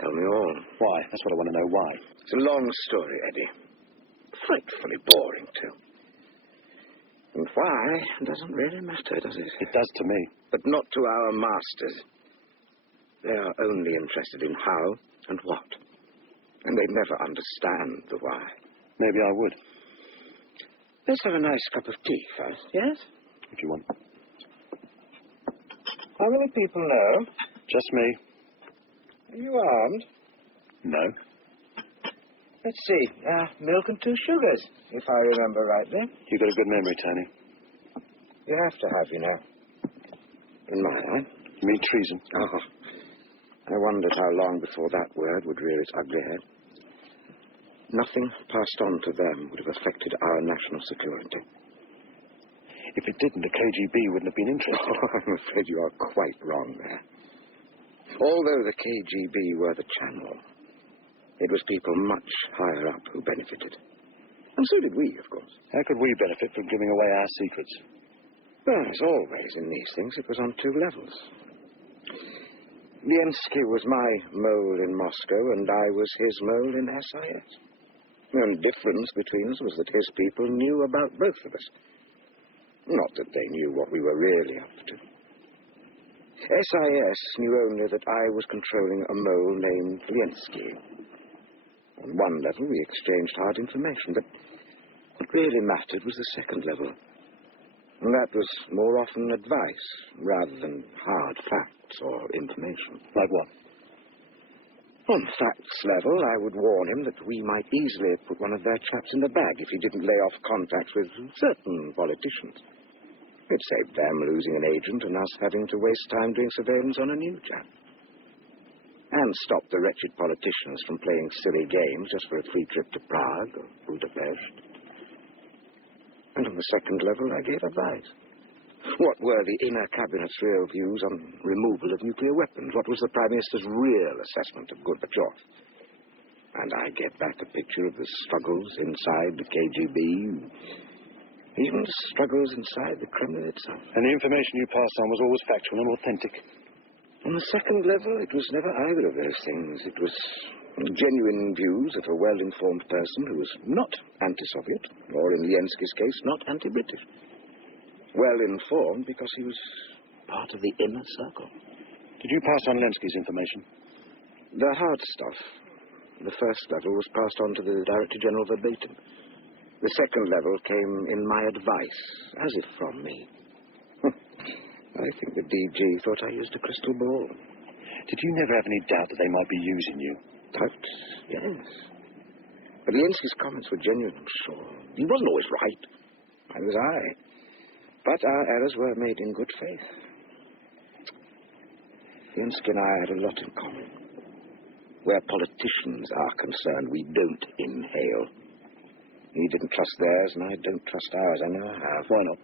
Tell me all. Why? That's what I want to know. Why? It's a long story, Eddie. Frightfully boring, too. And why doesn't really matter, does it? It does to me. But not to our masters. They are only interested in how and what. And they never understand the why. Maybe I would. Let's have a nice cup of tea first, yes? If you want. How many people know? Just me. Are you armed? No. Let's see. Milk and 2 sugars, if I remember rightly. You've got a good memory, Tony. You have to have, you know. In my eye. You mean treason? Oh. I wondered how long before that word would rear its ugly head. Nothing passed on to them would have affected our national security. If it didn't, the KGB wouldn't have been interested. Oh, I'm afraid you are quite wrong there. Although the KGB were the channel, it was people much higher up who benefited. And so did we, of course. How could we benefit from giving away our secrets? Well, as always in these things, it was on 2 levels. Belinsky was my mole in Moscow, and I was his mole in SIS. The only difference between us was that his people knew about both of us. Not that they knew what we were really up to. SIS knew only that I was controlling a mole named Belinsky. On one level, we exchanged hard information, but what really mattered was the second level. And that was more often advice, rather than hard facts or information. Like what? On facts level, I would warn him that we might easily put one of their chaps in the bag if he didn't lay off contacts with certain politicians. It saved them losing an agent and us having to waste time doing surveillance on a new chap. And stopped the wretched politicians from playing silly games just for a free trip to Prague or Budapest. And on the second level, I gave advice. What were the inner cabinet's real views on removal of nuclear weapons? What was the Prime Minister's real assessment of Gorbachev? And I get back a picture of the struggles inside the KGB, even the struggles inside the Kremlin itself. And the information you passed on was always factual and authentic. On the second level, it was never either of those things. It was genuine views of a well-informed person who was not anti-Soviet, or in Belinsky's case, not anti-British. Well-informed because he was part of the inner circle. Did you pass on Belinsky's information? The hard stuff. The first level was passed on to the Director General verbatim. The second level came in my advice, as if from me. I think the DG thought I used a crystal ball. Did you never have any doubt that they might be using you? Doubt? Yes. But Belinsky's comments were genuine, I'm sure. He wasn't always right. Neither was I. But our errors were made in good faith. Belinsky and I had a lot in common. Where politicians are concerned, we don't inhale. He didn't trust theirs, and I don't trust ours. I never have. Why not?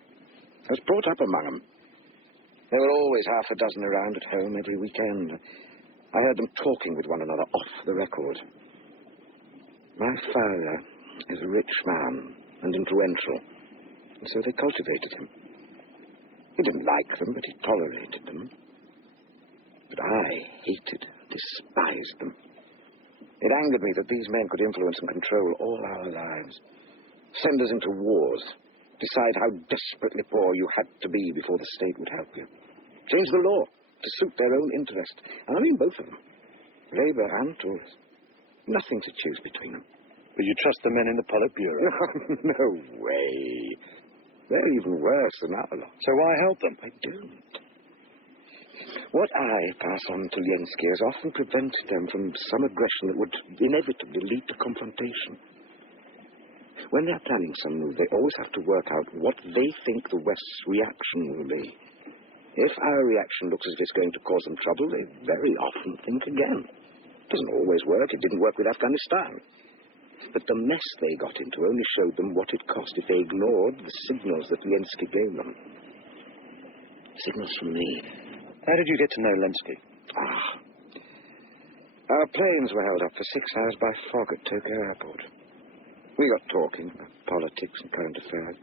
I was brought up among them. There were always half a dozen around at home every weekend. I heard them talking with one another off the record. My father is a rich man and influential, and so they cultivated him. He didn't like them, but he tolerated them. But I hated, despised them. It angered me that these men could influence and control all our lives, send us into wars, decide how desperately poor you had to be before the state would help you, change the law to suit their own interest. And I mean both of them, Labour and Tories. Nothing to choose between them. But you trust the men in the Politburo? No way. They're even worse than our lot. So why help them? I don't. What I pass on to Belinsky has often prevented them from some aggression that would inevitably lead to confrontation. When they're planning some move, they always have to work out what they think the West's reaction will be. If our reaction looks as if it's going to cause them trouble, they very often think again. It doesn't always work. It didn't work with Afghanistan. But the mess they got into only showed them what it cost if they ignored the signals that Belinsky gave them. Signals from me. How did you get to know Belinsky? Our planes were held up for 6 hours by fog at Tokyo Airport. We got talking about politics and current affairs.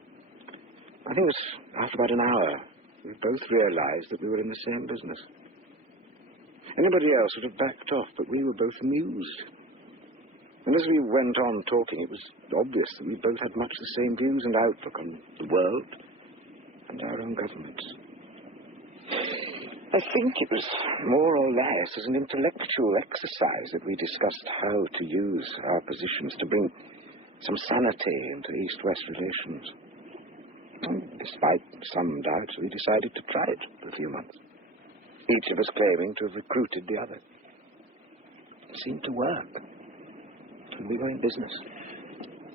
I think it was after about an hour we both realized that we were in the same business. Anybody else would have backed off, but we were both amused. And as we went on talking, it was obvious that we both had much the same views and outlook on the world and our own governments. I think it was more or less as an intellectual exercise that we discussed how to use our positions to bring some sanity into East-West relations. And despite some doubts, we decided to try it for a few months, each of us claiming to have recruited the other. It seemed to work, and we were in business.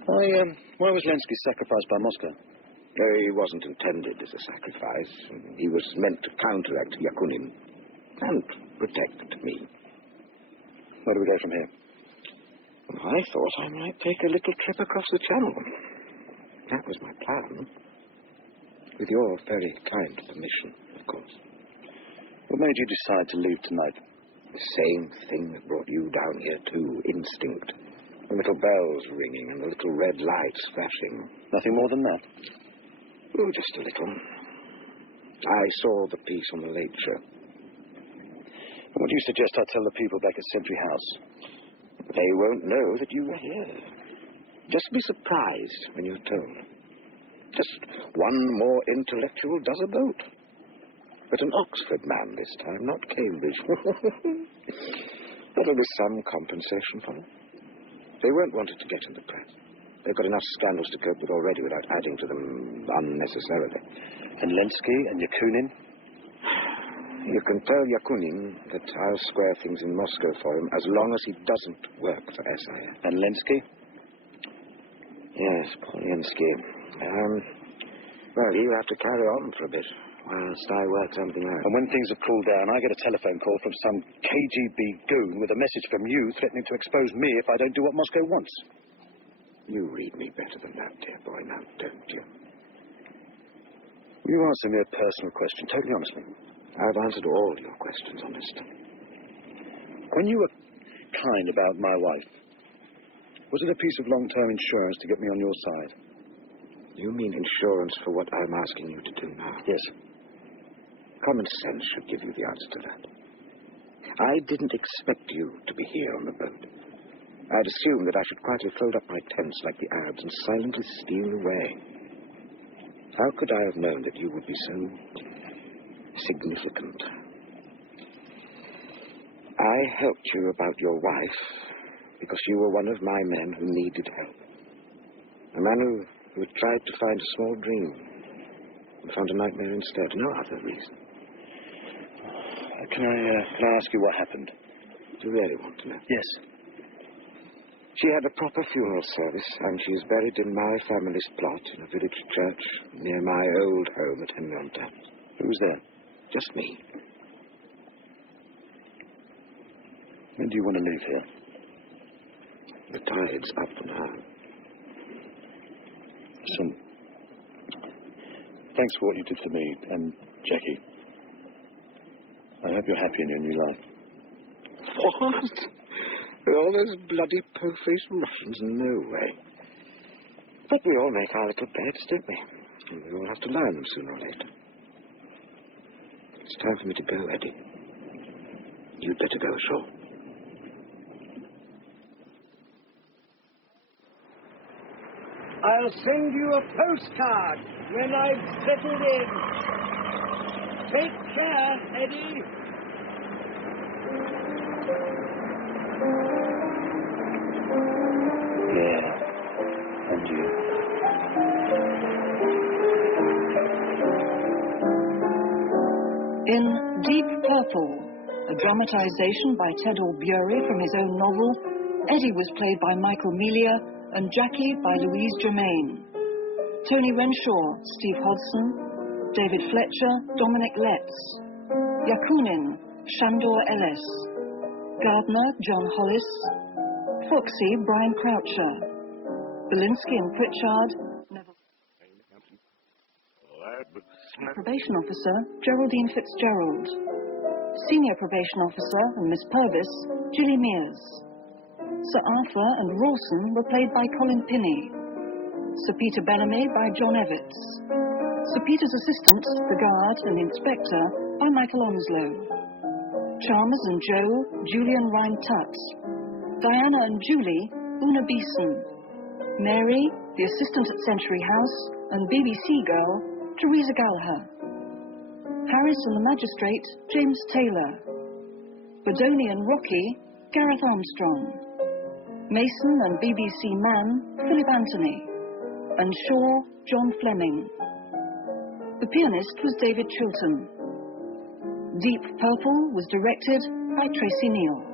Why was Belinsky sacrificed by Moscow? He wasn't intended as a sacrifice. He was meant to counteract Yakunin and protect me. Where do we go from here? Well, I thought I might take a little trip across the channel. That was my plan. With your very kind permission, of course. What made you decide to leave tonight? The same thing that brought you down here, too. Instinct. The little bells ringing and the little red lights flashing. Nothing more than that? Oh, just a little. I saw the piece on the late show. What do you suggest I tell the people back at Sentry House? They won't know that you were here. Just be surprised when you're told. Just one more intellectual does a boat. But an Oxford man this time, not Cambridge. That'll be some compensation for them. They won't want it to get in the press. They've got enough scandals to cope with already without adding to them unnecessarily. And Belinsky and Yakunin? You can tell Yakunin that I'll square things in Moscow for him as long as he doesn't work for SIS. And Belinsky? Yes, Belinsky. Well, he'll have to carry on for a bit whilst I work something out. And when things have cooled down, I get a telephone call from some KGB goon with a message from you threatening to expose me if I don't do what Moscow wants. You read me better than that, dear boy, now, don't you? Will you answer me a personal question, totally honestly? I've answered all your questions honestly. When you were kind about my wife, was it a piece of long-term insurance to get me on your side? You mean insurance for what I'm asking you to do now? Yes. Common sense should give you the answer to that. I didn't expect you to be here on the boat. I'd assumed that I should quietly fold up my tents like the Arabs and silently steal away. How could I have known that you would be so significant? I helped you about your wife because you were one of my men who needed help. A man who had tried to find a small dream and found a nightmare instead. No other reason. Can I ask you what happened? Do you really want to know? Yes. She had a proper funeral service, and she is buried in my family's plot in a village church near my old home at Rhind-Tutt. Who was there? Just me. When do you want to leave here? The tide's up now. Listen, thanks for what you did for me and Jacqui. I hope you're happy in your new life. What? All those bloody po-faced Russians? No way. But we all make our little beds, don't we? And we all have to learn them sooner or later. It's time for me to go, Eddie. You'd better go ashore. I'll send you a postcard when I've settled in. Take care, Eddie. Yeah, and you. In Deep Purple, a dramatization by Allbeury from his own novel, Eddie was played by Melia and Jacqui by Louise Germaine. Tony Renshaw, Steve Hodson. David Fletcher, Dominic Letts. Yakunin, Sandor Eles. Gardner, John Hollis. Foxy, Brian Croucher. Belinsky and Pritchard, Neville. Probation Officer, Geraldine Fitzgerald. Senior Probation Officer and Miss Purvis, Jillie Meers. Sir Arthur and Rawson were played by Colin Pinney. Sir Peter Bellamy by John Evitts. Sir Peter's assistant, the guard and the inspector, by Michael Onslow. Chalmers and Joe, Julian Rhind-Tutt. Diana and Julie, Una Beeson. Mary, the assistant at Century House, and BBC girl, Teresa Gallagher. Harris and the magistrate, James Taylor. Bodoni and Rocky, Gareth Armstrong. Mason and BBC man, Philip Anthony. And Shaw, John Fleming. The pianist was David Chilton. Deep Purple was directed by Tracy Neal.